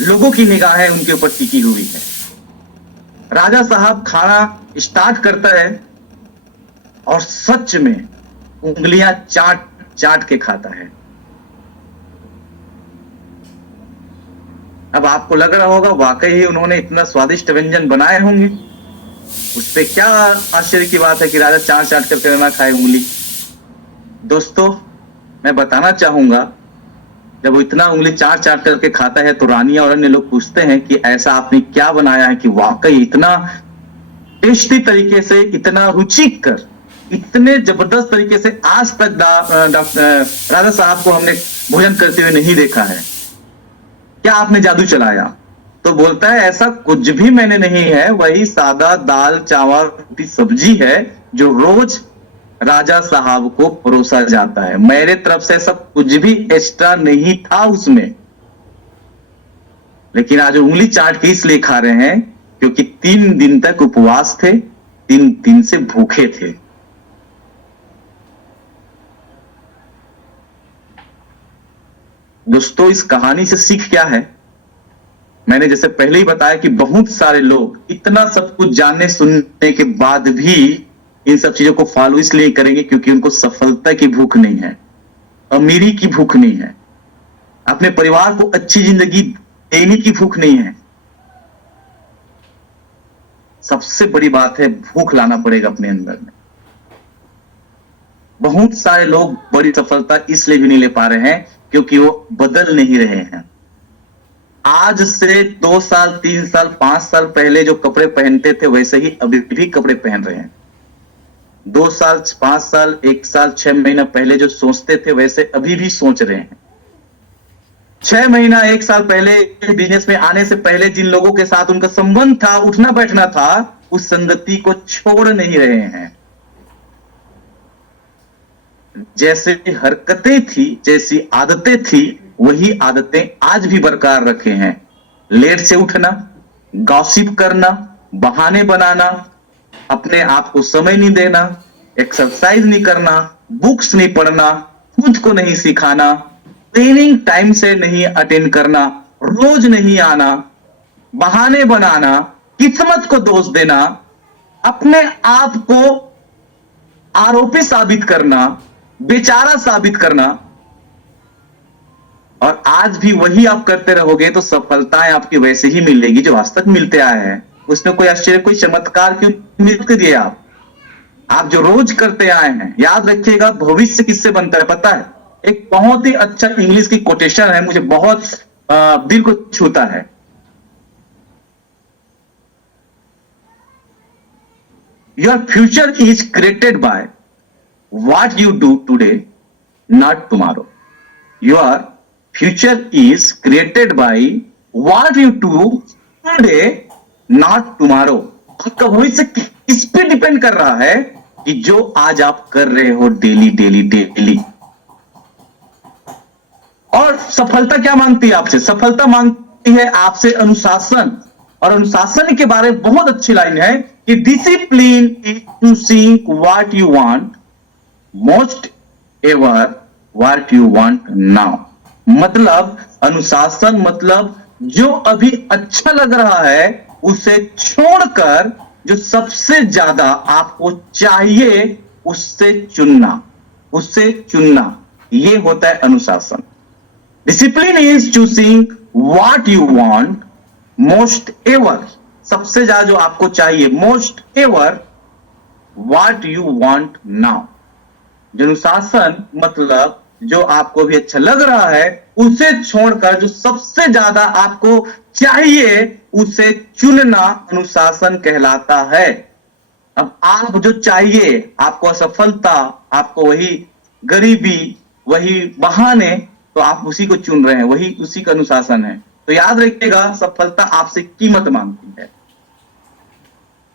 लोगों की निगाहें उनके ऊपर टिकी हुई है। राजा साहब खाना स्टार्ट करता है और सच में उंगलियां चाट चाट के खाता है। अब आपको लग रहा होगा वाकई ही उन्होंने इतना स्वादिष्ट व्यंजन बनाए होंगे, उस पे क्या आश्चर्य की बात है कि राजा चाट चाट करके ना खाए उंगली। दोस्तों, मैं बताना चाहूंगा, जब वो इतना उंगली चाट चाट करके खाता है तो रानियां और अन्य लोग पूछते हैं कि ऐसा आपने क्या बनाया है कि वाकई इतना टेस्टी तरीके से, इतना रुचिकर, इतने जबरदस्त तरीके से आज तक राजा साहब को हमने भोजन करते हुए नहीं देखा है, क्या आपने जादू चलाया? तो बोलता है, ऐसा कुछ भी मैंने नहीं है, वही सादा दाल चावल रोटी सब्जी है जो रोज राजा साहब को परोसा जाता है। मेरे तरफ से सब कुछ भी एक्स्ट्रा नहीं था उसमें। लेकिन आज उंगली चाट के इसलिए खा रहे हैं क्योंकि 3 दिन तक उपवास थे, 3 दिन से भूखे थे। दोस्तों, इस कहानी से सीख क्या है? मैंने जैसे पहले ही बताया कि बहुत सारे लोग इतना सब कुछ जानने सुनने के बाद भी इन सब चीजों को फॉलो इसलिए करेंगे क्योंकि उनको सफलता की भूख नहीं है, अमीरी की भूख नहीं है, अपने परिवार को अच्छी जिंदगी देने की भूख नहीं है। सबसे बड़ी बात है, भूख लाना पड़ेगा अपने अंदर में। बहुत सारे लोग बड़ी सफलता इसलिए भी नहीं ले पा रहे हैं क्योंकि वो बदल नहीं रहे हैं। आज से 2 साल, 3 साल, 5 साल पहले जो कपड़े पहनते थे वैसे ही अभी भी कपड़े पहन रहे हैं। 2 साल, 5 साल, 1 साल, 6 महीना पहले जो सोचते थे वैसे अभी भी सोच रहे हैं। 6 महीना, 1 साल पहले बिजनेस में आने से पहले जिन लोगों के साथ उनका संबंध था, उठना बैठना था, उस संगति को छोड़ नहीं रहे हैं। जैसे हरकतें थी, जैसी आदतें थी, वही आदतें आज भी बरकरार रखे हैं। लेट से उठना, गॉसिप करना, बहाने बनाना, अपने आप को समय नहीं देना, एक्सरसाइज नहीं करना, बुक्स नहीं पढ़ना, खुद को नहीं सिखाना, ट्रेनिंग टाइम से नहीं अटेंड करना, रोज नहीं आना, बहाने बनाना, किस्मत को दोष देना, अपने आप को आरोपी साबित करना, बेचारा साबित करना, और आज भी वही आप करते रहोगे तो सफलताएं आपकी वैसे ही मिलेगी जो आज तक मिलते आए हैं। उसमें कोई आश्चर्य, कोई चमत्कार क्यों मिलते दिए आप जो रोज करते आए हैं। याद रखिएगा, भविष्य किससे बनता है पता है? एक बहुत ही अच्छा इंग्लिश की कोटेशन है, मुझे बहुत दिल को छूता है। Your future is created by what you do today, not tomorrow. Your future is created by what you do today, not tomorrow. आपका भविष्य किस पे डिपेंड कर रहा है? कि जो आज आप कर रहे हो डेली डेली डेली। और सफलता क्या मांगती है आपसे? सफलता मांगती है आपसे अनुशासन। और अनुशासन के बारे में बहुत अच्छी लाइन है कि discipline is to seek what you want most ever what you want now. मतलब अनुशासन मतलब जो अभी अच्छा लग रहा है उसे छोड़कर जो सबसे ज्यादा आपको चाहिए उससे चुनना, ये होता है अनुशासन। Discipline is choosing what you want most ever, सबसे ज्यादा जो आपको चाहिए, most ever what you want now. अनुशासन मतलब जो आपको भी अच्छा लग रहा है उसे छोड़कर जो सबसे ज्यादा आपको चाहिए उसे चुनना अनुशासन कहलाता है। अब आप जो चाहिए, आपको असफलता, आपको वही गरीबी, वही बहाने, तो आप उसी को चुन रहे हैं, वही उसी का अनुशासन है। तो याद रखिएगा, सफलता आपसे कीमत मांगती है।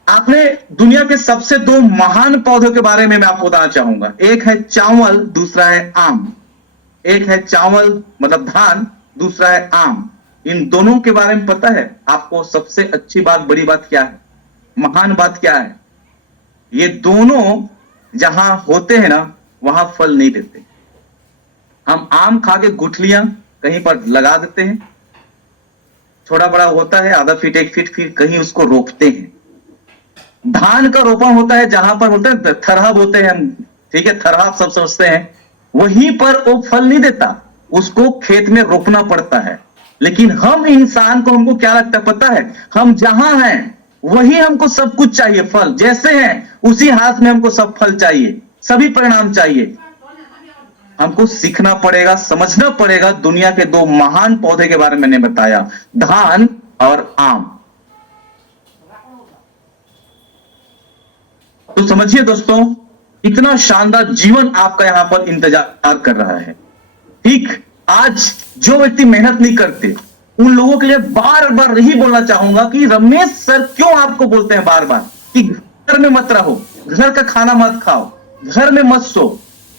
आपने दुनिया के सबसे 2 महान पौधों के बारे में मैं आपको बताना चाहूंगा। एक है चावल, दूसरा है आम। एक है चावल मतलब धान, दूसरा है आम। इन दोनों के बारे में पता है आपको? सबसे अच्छी बात, बड़ी बात क्या है, महान बात क्या है? ये दोनों जहां होते हैं ना, वहां फल नहीं देते। हम आम खा के गुठलियां कहीं पर लगा देते हैं, थोड़ा बड़ा होता है, आधा फीट 1 फीट, फिर कहीं उसको रोपते हैं। धान का रोपण होता है जहां पर होते हैं थरहा बोते हैं हम, ठीक है, थरहा आप सब समझते हैं, वहीं पर वो फल नहीं देता, उसको खेत में रोपना पड़ता है। लेकिन हम इंसान को, हमको क्या लगता है पता है? हम जहां हैं वही हमको सब कुछ चाहिए, फल जैसे हैं उसी हाथ में हमको सब फल चाहिए, सभी परिणाम चाहिए। हमको सीखना पड़ेगा, समझना पड़ेगा। दुनिया के 2 महान पौधे के बारे में मैंने बताया, धान और आम। तो समझिए दोस्तों, इतना शानदार जीवन आपका यहां पर इंतजार कर रहा है। ठीक, आज जो व्यक्ति मेहनत नहीं करते उन लोगों के लिए बार बार यही बोलना चाहूंगा कि रमेश सर क्यों आपको बोलते हैं बार बार कि घर में मत रहो, घर का खाना मत खाओ, घर में मत सो,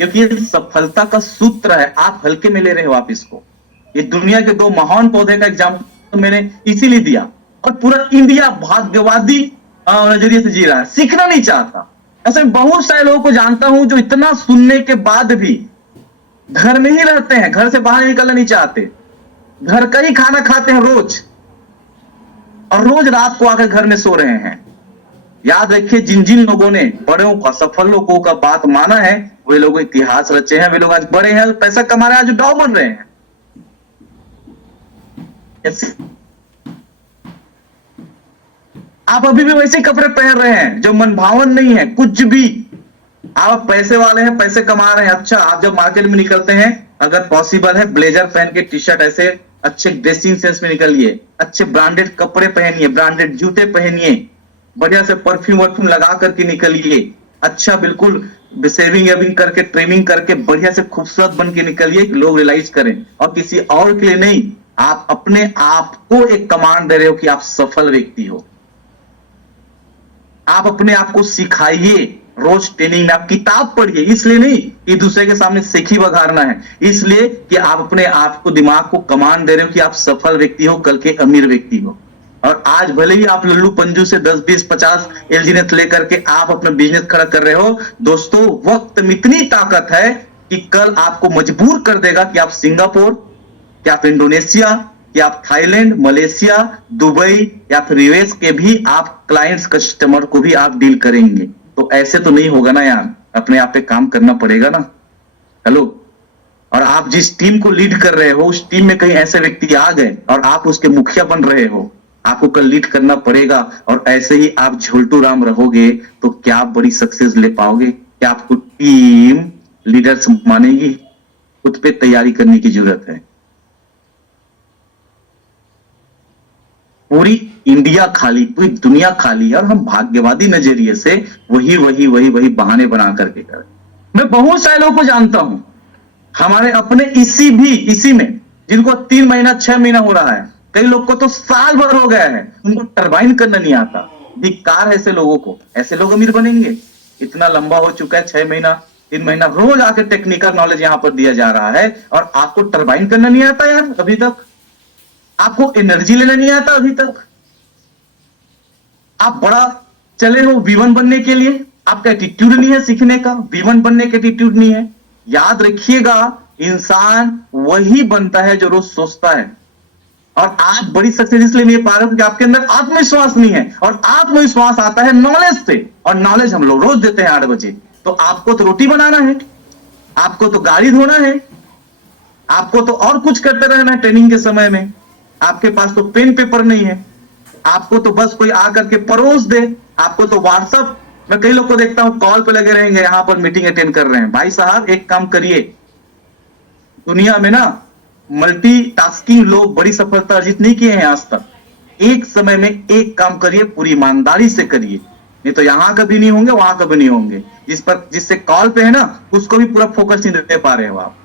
क्योंकि ये सफलता का सूत्र है। आप हल्के में ले रहे हो आप इसको। ये दुनिया के 2 महान पौधे का एग्जाम मैंने इसीलिए दिया। और पूरा इंडिया भाग्यवादी नजरिए से जी रहा है, सीखना नहीं चाहता। ऐसे बहुत सारे लोगों को जानता हूं जो इतना सुनने के बाद भी घर में ही रहते हैं, घर से बाहर निकलना नहीं चाहते, घर का ही खाना खाते हैं रोज, और रोज रात को आकर घर में सो रहे हैं। याद रखिए, जिन जिन लोगों ने बड़ों का, सफल लोगों का बात माना है, वे लोग इतिहास रचे हैं, वे लोग आज बड़े हैं, पैसा कमा रहे हैं, आज डॉ बन रहे हैं। आप अभी भी वैसे कपड़े पहन रहे हैं जो मनभावन नहीं है कुछ भी। आप पैसे वाले हैं, पैसे कमा रहे हैं। अच्छा, आप जब मार्केट में निकलते हैं, अगर पॉसिबल है ब्लेजर पहन के, टी शर्ट ऐसे अच्छे ड्रेसिंग सेंस में निकलिए, अच्छे ब्रांडेड कपड़े पहनिए, ब्रांडेड जूते पहनिए, बढ़िया से परफ्यूम वर्फ्यूम लगा करके निकलिए, अच्छा बिल्कुल सेविंग एविंग करके, ट्रिमिंग करके बढ़िया से खूबसूरत बन के निकलिए, लोग रियलाइज करें। और किसी और के लिए नहीं, आप अपने आप को एक कमांड दे रहे हो कि आप सफल व्यक्ति हो। आप अपने आप को सिखाइए, रोज ट्रेनिंग में आप किताब पढ़िए, इसलिए नहीं कि दूसरे के सामने सेखी बघारना है, इसलिए कि आप अपने आप को, दिमाग को कमांड दे रहे हो कि आप सफल व्यक्ति हो, कल के अमीर व्यक्ति हो। और आज भले ही आप लल्लू पंजू से 10 20 50 एलजीनेट लेकर के आप अपना बिजनेस खड़ा कर रहे हो, दोस्तों वक्त में इतनी ताकत है कि कल आपको मजबूर कर देगा कि आप सिंगापुर, कि आप इंडोनेशिया, कि आप थाईलैंड, मलेशिया, दुबई या फिर यूएस के भी आप क्लाइंट्स, कस्टमर को भी आप डील करेंगे। तो ऐसे तो नहीं होगा ना यार, अपने आप पे काम करना पड़ेगा ना। हेलो, और आप जिस टीम को लीड कर रहे हो, उस टीम में कहीं ऐसे व्यक्ति आ गए और आप उसके मुखिया बन रहे हो, आपको कल लीड करना पड़ेगा। और ऐसे ही आप झोलटू राम रहोगे तो क्या आप बड़ी सक्सेस ले पाओगे? क्या आपको टीम लीडर्स मानेगी? खुद पे तैयारी करने की जरूरत है। पूरी इंडिया खाली, पूरी दुनिया खाली है, और हम भाग्यवादी नजरिए से वही बहाने बना करके कर। मैं बहुत सारे लोगों को जानता हूं, हमारे अपने इसी में जिनको 3 महीना 6 महीना हो रहा है, कई लोग को तो साल भर हो गया है, उनको टरबाइन करना नहीं आता। धिक्कार है ऐसे लोगों को। ऐसे लोग अमीर बनेंगे? इतना लंबा हो चुका है, 6 महीना 3 महीना रोज आके टेक्निकल नॉलेज यहां पर दिया जा रहा है, और आपको टरबाइन करना नहीं आता यार अभी तक। आपको एनर्जी लेना नहीं आता अभी तक। आप बड़ा चले हो V1 बनने के लिए, आपका एटीट्यूड नहीं है सीखने का, V1 बनने का एटीट्यूड नहीं है। याद रखिएगा, इंसान वही बनता है जो रोज सोचता है। और आज बड़ी सक्सेस इसलिए नहीं पा रहे क्योंकि आपके अंदर आत्मविश्वास नहीं है, और आत्मविश्वास आता है नॉलेज से, और नॉलेज हम लोग रोज देते हैं 8 बजे। तो आपको तो रोटी बनाना है, आपको तो गाड़ी धोना है, आपको तो और कुछ करते रहना है ट्रेनिंग के समय में। आपके पास तो पेन पेपर नहीं है, आपको तो बस कोई आकर के परोस दे। आपको तो व्हाट्सएप, मैं कई लोग को देखता हूं कॉल पे लगे रहेंगे, यहां पर मीटिंग अटेंड कर रहे हैं। भाई साहब एक काम करिए, दुनिया में ना मल्टीटास्किंग लोग बड़ी सफलता अर्जित नहीं किए हैं आज तक। एक समय में एक काम करिए, पूरी ईमानदारी से करिए, नहीं तो यहां कभी नहीं होंगे, वहां कभी नहीं होंगे। जिससे कॉल पे है ना, उसको भी पूरा फोकस नहीं दे पा रहे हो आप,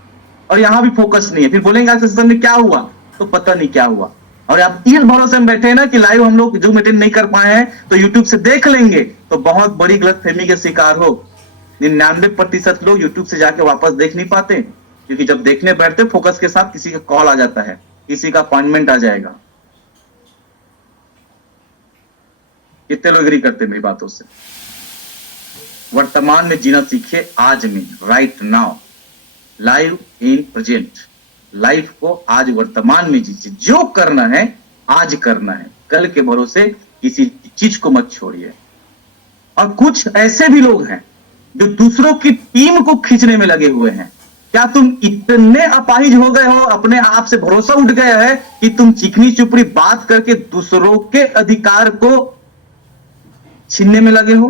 और यहां भी फोकस नहीं है। फिर बोलेंगे आज सेशन में क्या हुआ, तो पता नहीं क्या हुआ। और आप इस भरोसे में बैठे हैं ना कि लाइव हम लोग जूम अटेंड नहीं कर पाए हैं तो यूट्यूब से देख लेंगे, तो बहुत बड़ी गलतफहमी के शिकार हो। 99% लोग यूट्यूब से जाके वापस देख नहीं पाते, क्योंकि जब देखने बैठते फोकस के साथ किसी का कॉल आ जाता है, किसी का अपॉइंटमेंट आ जाएगा। कितने लोग एग्री करते मेरी बातों से? वर्तमान में जीना सीखिए, आज में, right now, live in present. Life को आज वर्तमान में जीजिए, जो करना है आज करना है, कल के भरोसे किसी चीज को मत छोड़िए। और कुछ ऐसे भी लोग हैं जो दूसरों की टीम को खींचने में लगे हुए हैं। क्या तुम इतने अपाहिज हो गए हो, अपने आप से भरोसा उठ गया है कि तुम चिकनी चुपड़ी बात करके दूसरों के अधिकार को छीनने में लगे हो?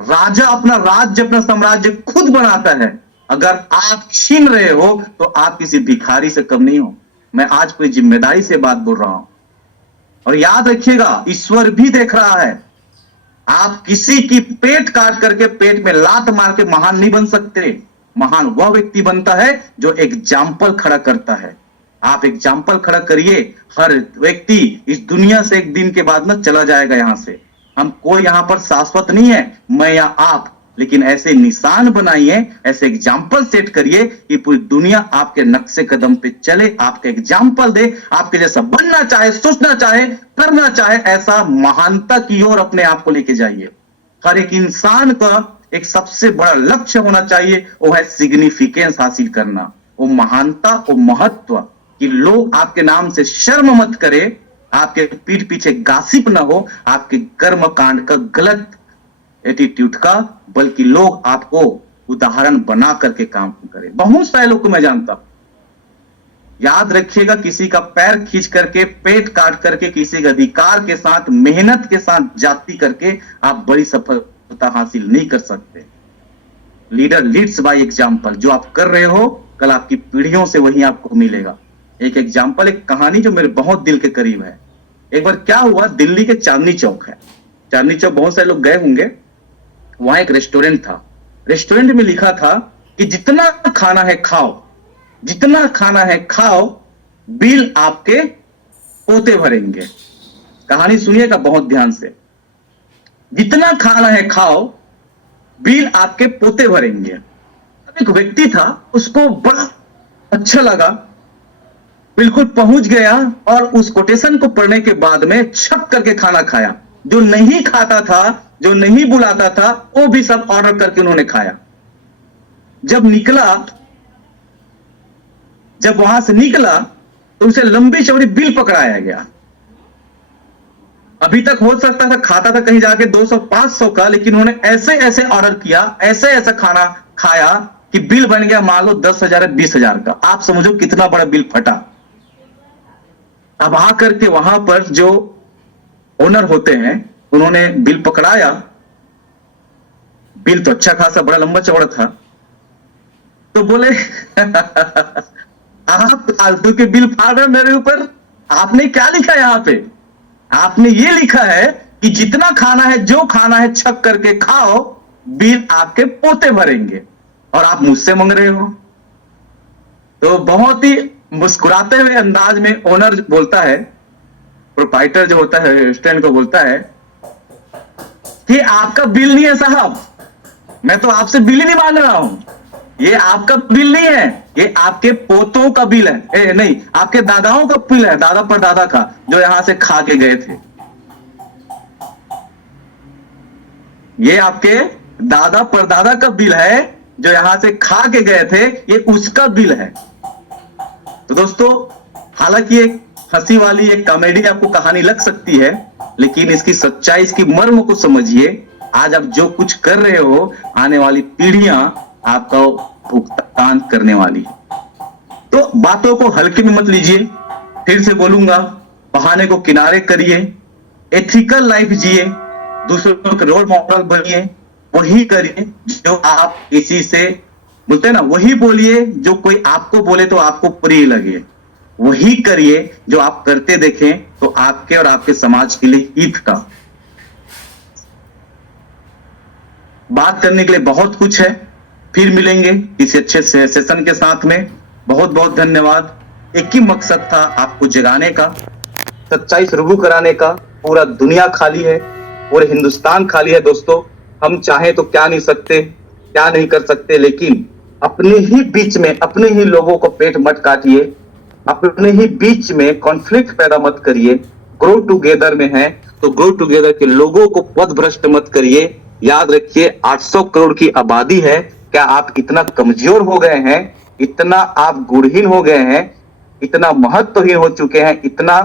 राजा अपना राज्य, अपना साम्राज्य खुद बनाता है। अगर आप छीन रहे हो तो आप किसी भिखारी से कम नहीं हो। मैं आज कोई जिम्मेदारी से बात बोल रहा हूं, और याद रखिएगा, ईश्वर भी देख रहा है। आप किसी की पेट काट करके, पेट में लात मार के महान नहीं बन सकते। महान वह व्यक्ति बनता है जो एग्जाम्पल खड़ा करता है। आप एग्जाम्पल खड़ा करिए। हर व्यक्ति इस दुनिया से एक दिन के बाद में चला जाएगा यहां से। हम कोई यहां पर शाश्वत नहीं है, मैं या आप। लेकिन ऐसे निशान बनाइए, ऐसे एग्जाम्पल सेट करिए कि पूरी दुनिया आपके नक्शे कदम पे चले, आपके एग्जाम्पल दे, आपके जैसा बनना चाहे, सोचना चाहे, करना चाहे, ऐसा महानता की ओर अपने आप को लेके जाइए। हर एक इंसान का एक सबसे बड़ा लक्ष्य होना चाहिए, वो है सिग्निफिकेंस हासिल करना, वो महानता, वो महत्व, कि लोग आपके नाम से शर्म मत करे, आपके पीठ पीछे गासिप ना हो, आपके कर्म कांड का गलत एटीट्यूड का, बल्कि लोग आपको उदाहरण बना करके काम करें। बहुत सारे लोग को मैं जानता हूं, याद रखिएगा, किसी का पैर खींच करके, पेट काट करके, किसी के अधिकार के साथ, मेहनत के साथ जाति करके आप बड़ी सफलता हासिल नहीं कर सकते। Leader leads by example. जो आप कर रहे हो, कल आपकी पीढ़ियों से वही आपको मिलेगा। एक एग्जाम्पल, एक कहानी जो मेरे बहुत दिल के करीब है। एक बार क्या हुआ, दिल्ली के चांदनी चौक है, चांदनी चौक बहुत सारे लोग गए होंगे, वहां एक रेस्टोरेंट था। रेस्टोरेंट में लिखा था कि जितना खाना है खाओ, जितना खाना है खाओ, बिल आपके पोते भरेंगे। कहानी सुनिएगा बहुत ध्यान से। जितना खाना है खाओ, बिल आपके पोते भरेंगे। अब एक व्यक्ति था, उसको बड़ा अच्छा लगा, बिल्कुल पहुंच गया और उस कोटेशन को पढ़ने के बाद में छप करके खाना खाया। जो नहीं खाता था, जो नहीं बुलाता था, वो भी सब ऑर्डर करके उन्होंने खाया। जब निकला, जब वहां से निकला तो उसे लंबी चौड़ी बिल पकड़ाया गया। अभी तक हो सकता था खाता था कहीं जाके 200-500 का, लेकिन उन्होंने ऐसे ऐसे ऑर्डर किया, ऐसे ऐसा खाना खाया कि बिल बन गया मान लो 10,000 20,000 का। आप समझो कितना बड़ा बिल फटा। अब आकर के वहां पर जो ओनर होते हैं, उन्होंने बिल पकड़ाया। बिल तो अच्छा खासा बड़ा लंबा चौड़ा था, तो बोले आप फालतू के बिल फाड़ रहे मेरे ऊपर। आपने क्या लिखा यहां पे? आपने ये लिखा है कि जितना खाना है, जो खाना है, छक करके खाओ, बिल आपके पोते भरेंगे, और आप मुझसे मांग रहे हो। तो बहुत ही मुस्कुराते हुए अंदाज में ओनर बोलता है, प्रोप्राइटर जो होता है रेस्टोरेंट को बोलता है कि आपका बिल नहीं है साहब, मैं तो आपसे बिल ही नहीं मांग रहा हूं, ये आपका बिल नहीं है, ये आपके पोतों का बिल है। नहीं, आपके दादाओं का बिल है, दादा परदादा का, जो यहां से खा के गए थे। ये आपके दादा परदादा का बिल है, जो यहां से खा के गए थे, ये उसका बिल है। तो दोस्तों, हालांकि एक हंसी वाली, एक कॉमेडी आपको कहानी लग सकती है, लेकिन इसकी सच्चाई, इसकी मर्म को समझिए। आज आप जो कुछ कर रहे हो, आने वाली पीढ़ियां आपका भुगतान करने वाली है। तो बातों को हल्के में मत लीजिए। फिर से बोलूंगा, बहाने को किनारे करिए, एथिकल लाइफ जिए, दूसरों के रोल मॉडल बनिए, वही करिए जो आप किसी से बोलते हैं ना, वही बोलिए जो कोई आपको बोले तो आपको प्रिय लगे, वही करिए जो आप करते देखें तो आपके और आपके समाज के लिए हित का। बात करने के लिए बहुत कुछ है, फिर मिलेंगे किसी अच्छे सेशन के साथ में। बहुत बहुत धन्यवाद। एक ही मकसद था, आपको जगाने का, सच्चाई से रूबरू कराने का। पूरा दुनिया खाली है, पूरे हिंदुस्तान खाली है दोस्तों। हम चाहे तो क्या नहीं सकते, क्या नहीं कर सकते, लेकिन अपने ही बीच में अपने ही लोगों को पेट मत काटिए, अपने ही बीच में कॉन्फ्लिक्ट पैदा मत करिए। ग्रो टुगेदर में है तो ग्रो टुगेदर के लोगों को पथ भ्रष्ट मत करिए। याद रखिए, 800 करोड़ की आबादी है। क्या आप इतना कमजोर हो गए हैं, इतना आप गुणहीन हो गए हैं, इतना महत्वहीन हो चुके हैं, इतना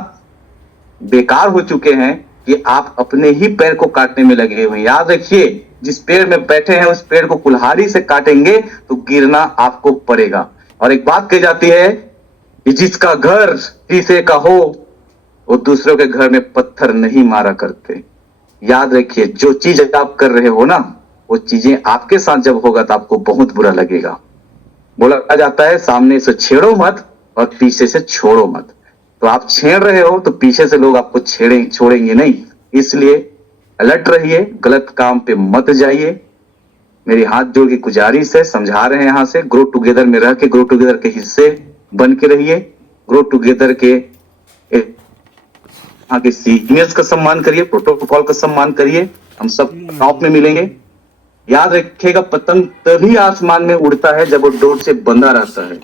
बेकार हो चुके हैं कि आप अपने ही पैर को काटने में लगे हुए हैं। याद रखिए, जिस पेड़ में बैठे हैं उस पेड़ को कुल्हाड़ी से काटेंगे तो गिरना आपको पड़ेगा। और एक बात कही जाती है कि जिसका घर शीशे का हो वो दूसरों के घर में पत्थर नहीं मारा करते। याद रखिए, जो चीज आप कर रहे हो ना, वो चीजें आपके साथ जब होगा तो आपको बहुत बुरा लगेगा। बोला जाता है, सामने से छेड़ो मत और पीछे से छोड़ो मत। तो आप छेड़ रहे हो तो पीछे से लोग आपको छोड़ेंगे नहीं। इसलिए अलर्ट रहिए, गलत काम पे मत जाइए। मेरी हाथ जोड़ की गुजारिश है, समझा रहे हैं यहां से, ग्रो टुगेदर में रह के ग्रो टुगेदर के हिस्से बन के रहिए। ग्रो टुगेदर के यहाँ के सीनियर्स का सम्मान करिए, प्रोटोकॉल का सम्मान करिए। हम सब टॉप में मिलेंगे। याद रखिएगा, पतंग तभी आसमान में उड़ता है जब वो डोर से बंधा रहता है।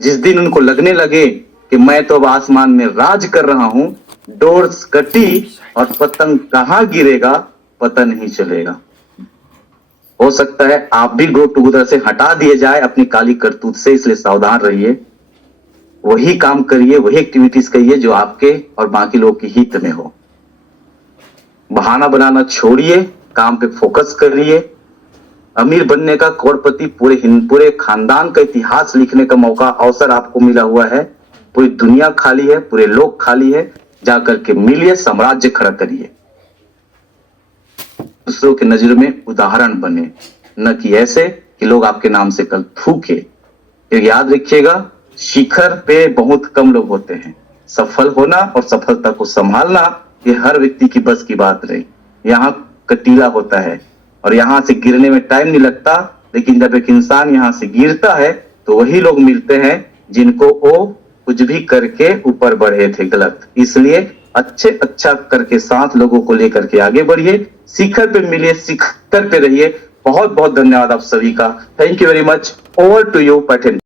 जिस दिन उनको लगने लगे कि मैं तो अब आसमान में राज कर रहा हूं, डोर कटी और पतंग कहां गिरेगा पता नहीं चलेगा। हो सकता है आप भी गो टुगेदर से हटा दिए जाए अपनी काली करतूत से, इसलिए सावधान रहिए। वही काम करिए, वही एक्टिविटीज करिए जो आपके और बाकी लोगों के हित में हो। बहाना बनाना छोड़िए, काम पे फोकस करिए। अमीर बनने का, करोड़पति पूरे खानदान का इतिहास लिखने का मौका, अवसर आपको मिला हुआ है। पूरी दुनिया खाली है, पूरे लोग खाली है, जाकर के मिलिए, साम्राज्य खड़ा करिए। दूसरों की नजर में उदाहरण बने, न कि ऐसे कि लोग आपके नाम से कल थूके। याद रखिएगा, शिखर पे बहुत कम लोग होते हैं। सफल होना और सफलता को संभालना ये हर व्यक्ति की बस की बात नहीं। यहाँ कटीला होता है और यहाँ से गिरने में टाइम नहीं लगता, लेकिन जब एक इंसान यहाँ से गिरता है तो वही लोग मिलते हैं जिनको वो कुछ भी करके ऊपर बढ़े थे गलत। इसलिए अच्छा करके साथ लोगों को लेकर के आगे बढ़िए, शिखर पे मिलिए, शिखर पे रहिए। बहुत बहुत धन्यवाद आप सभी का। Thank you very much. Over to you Paithan.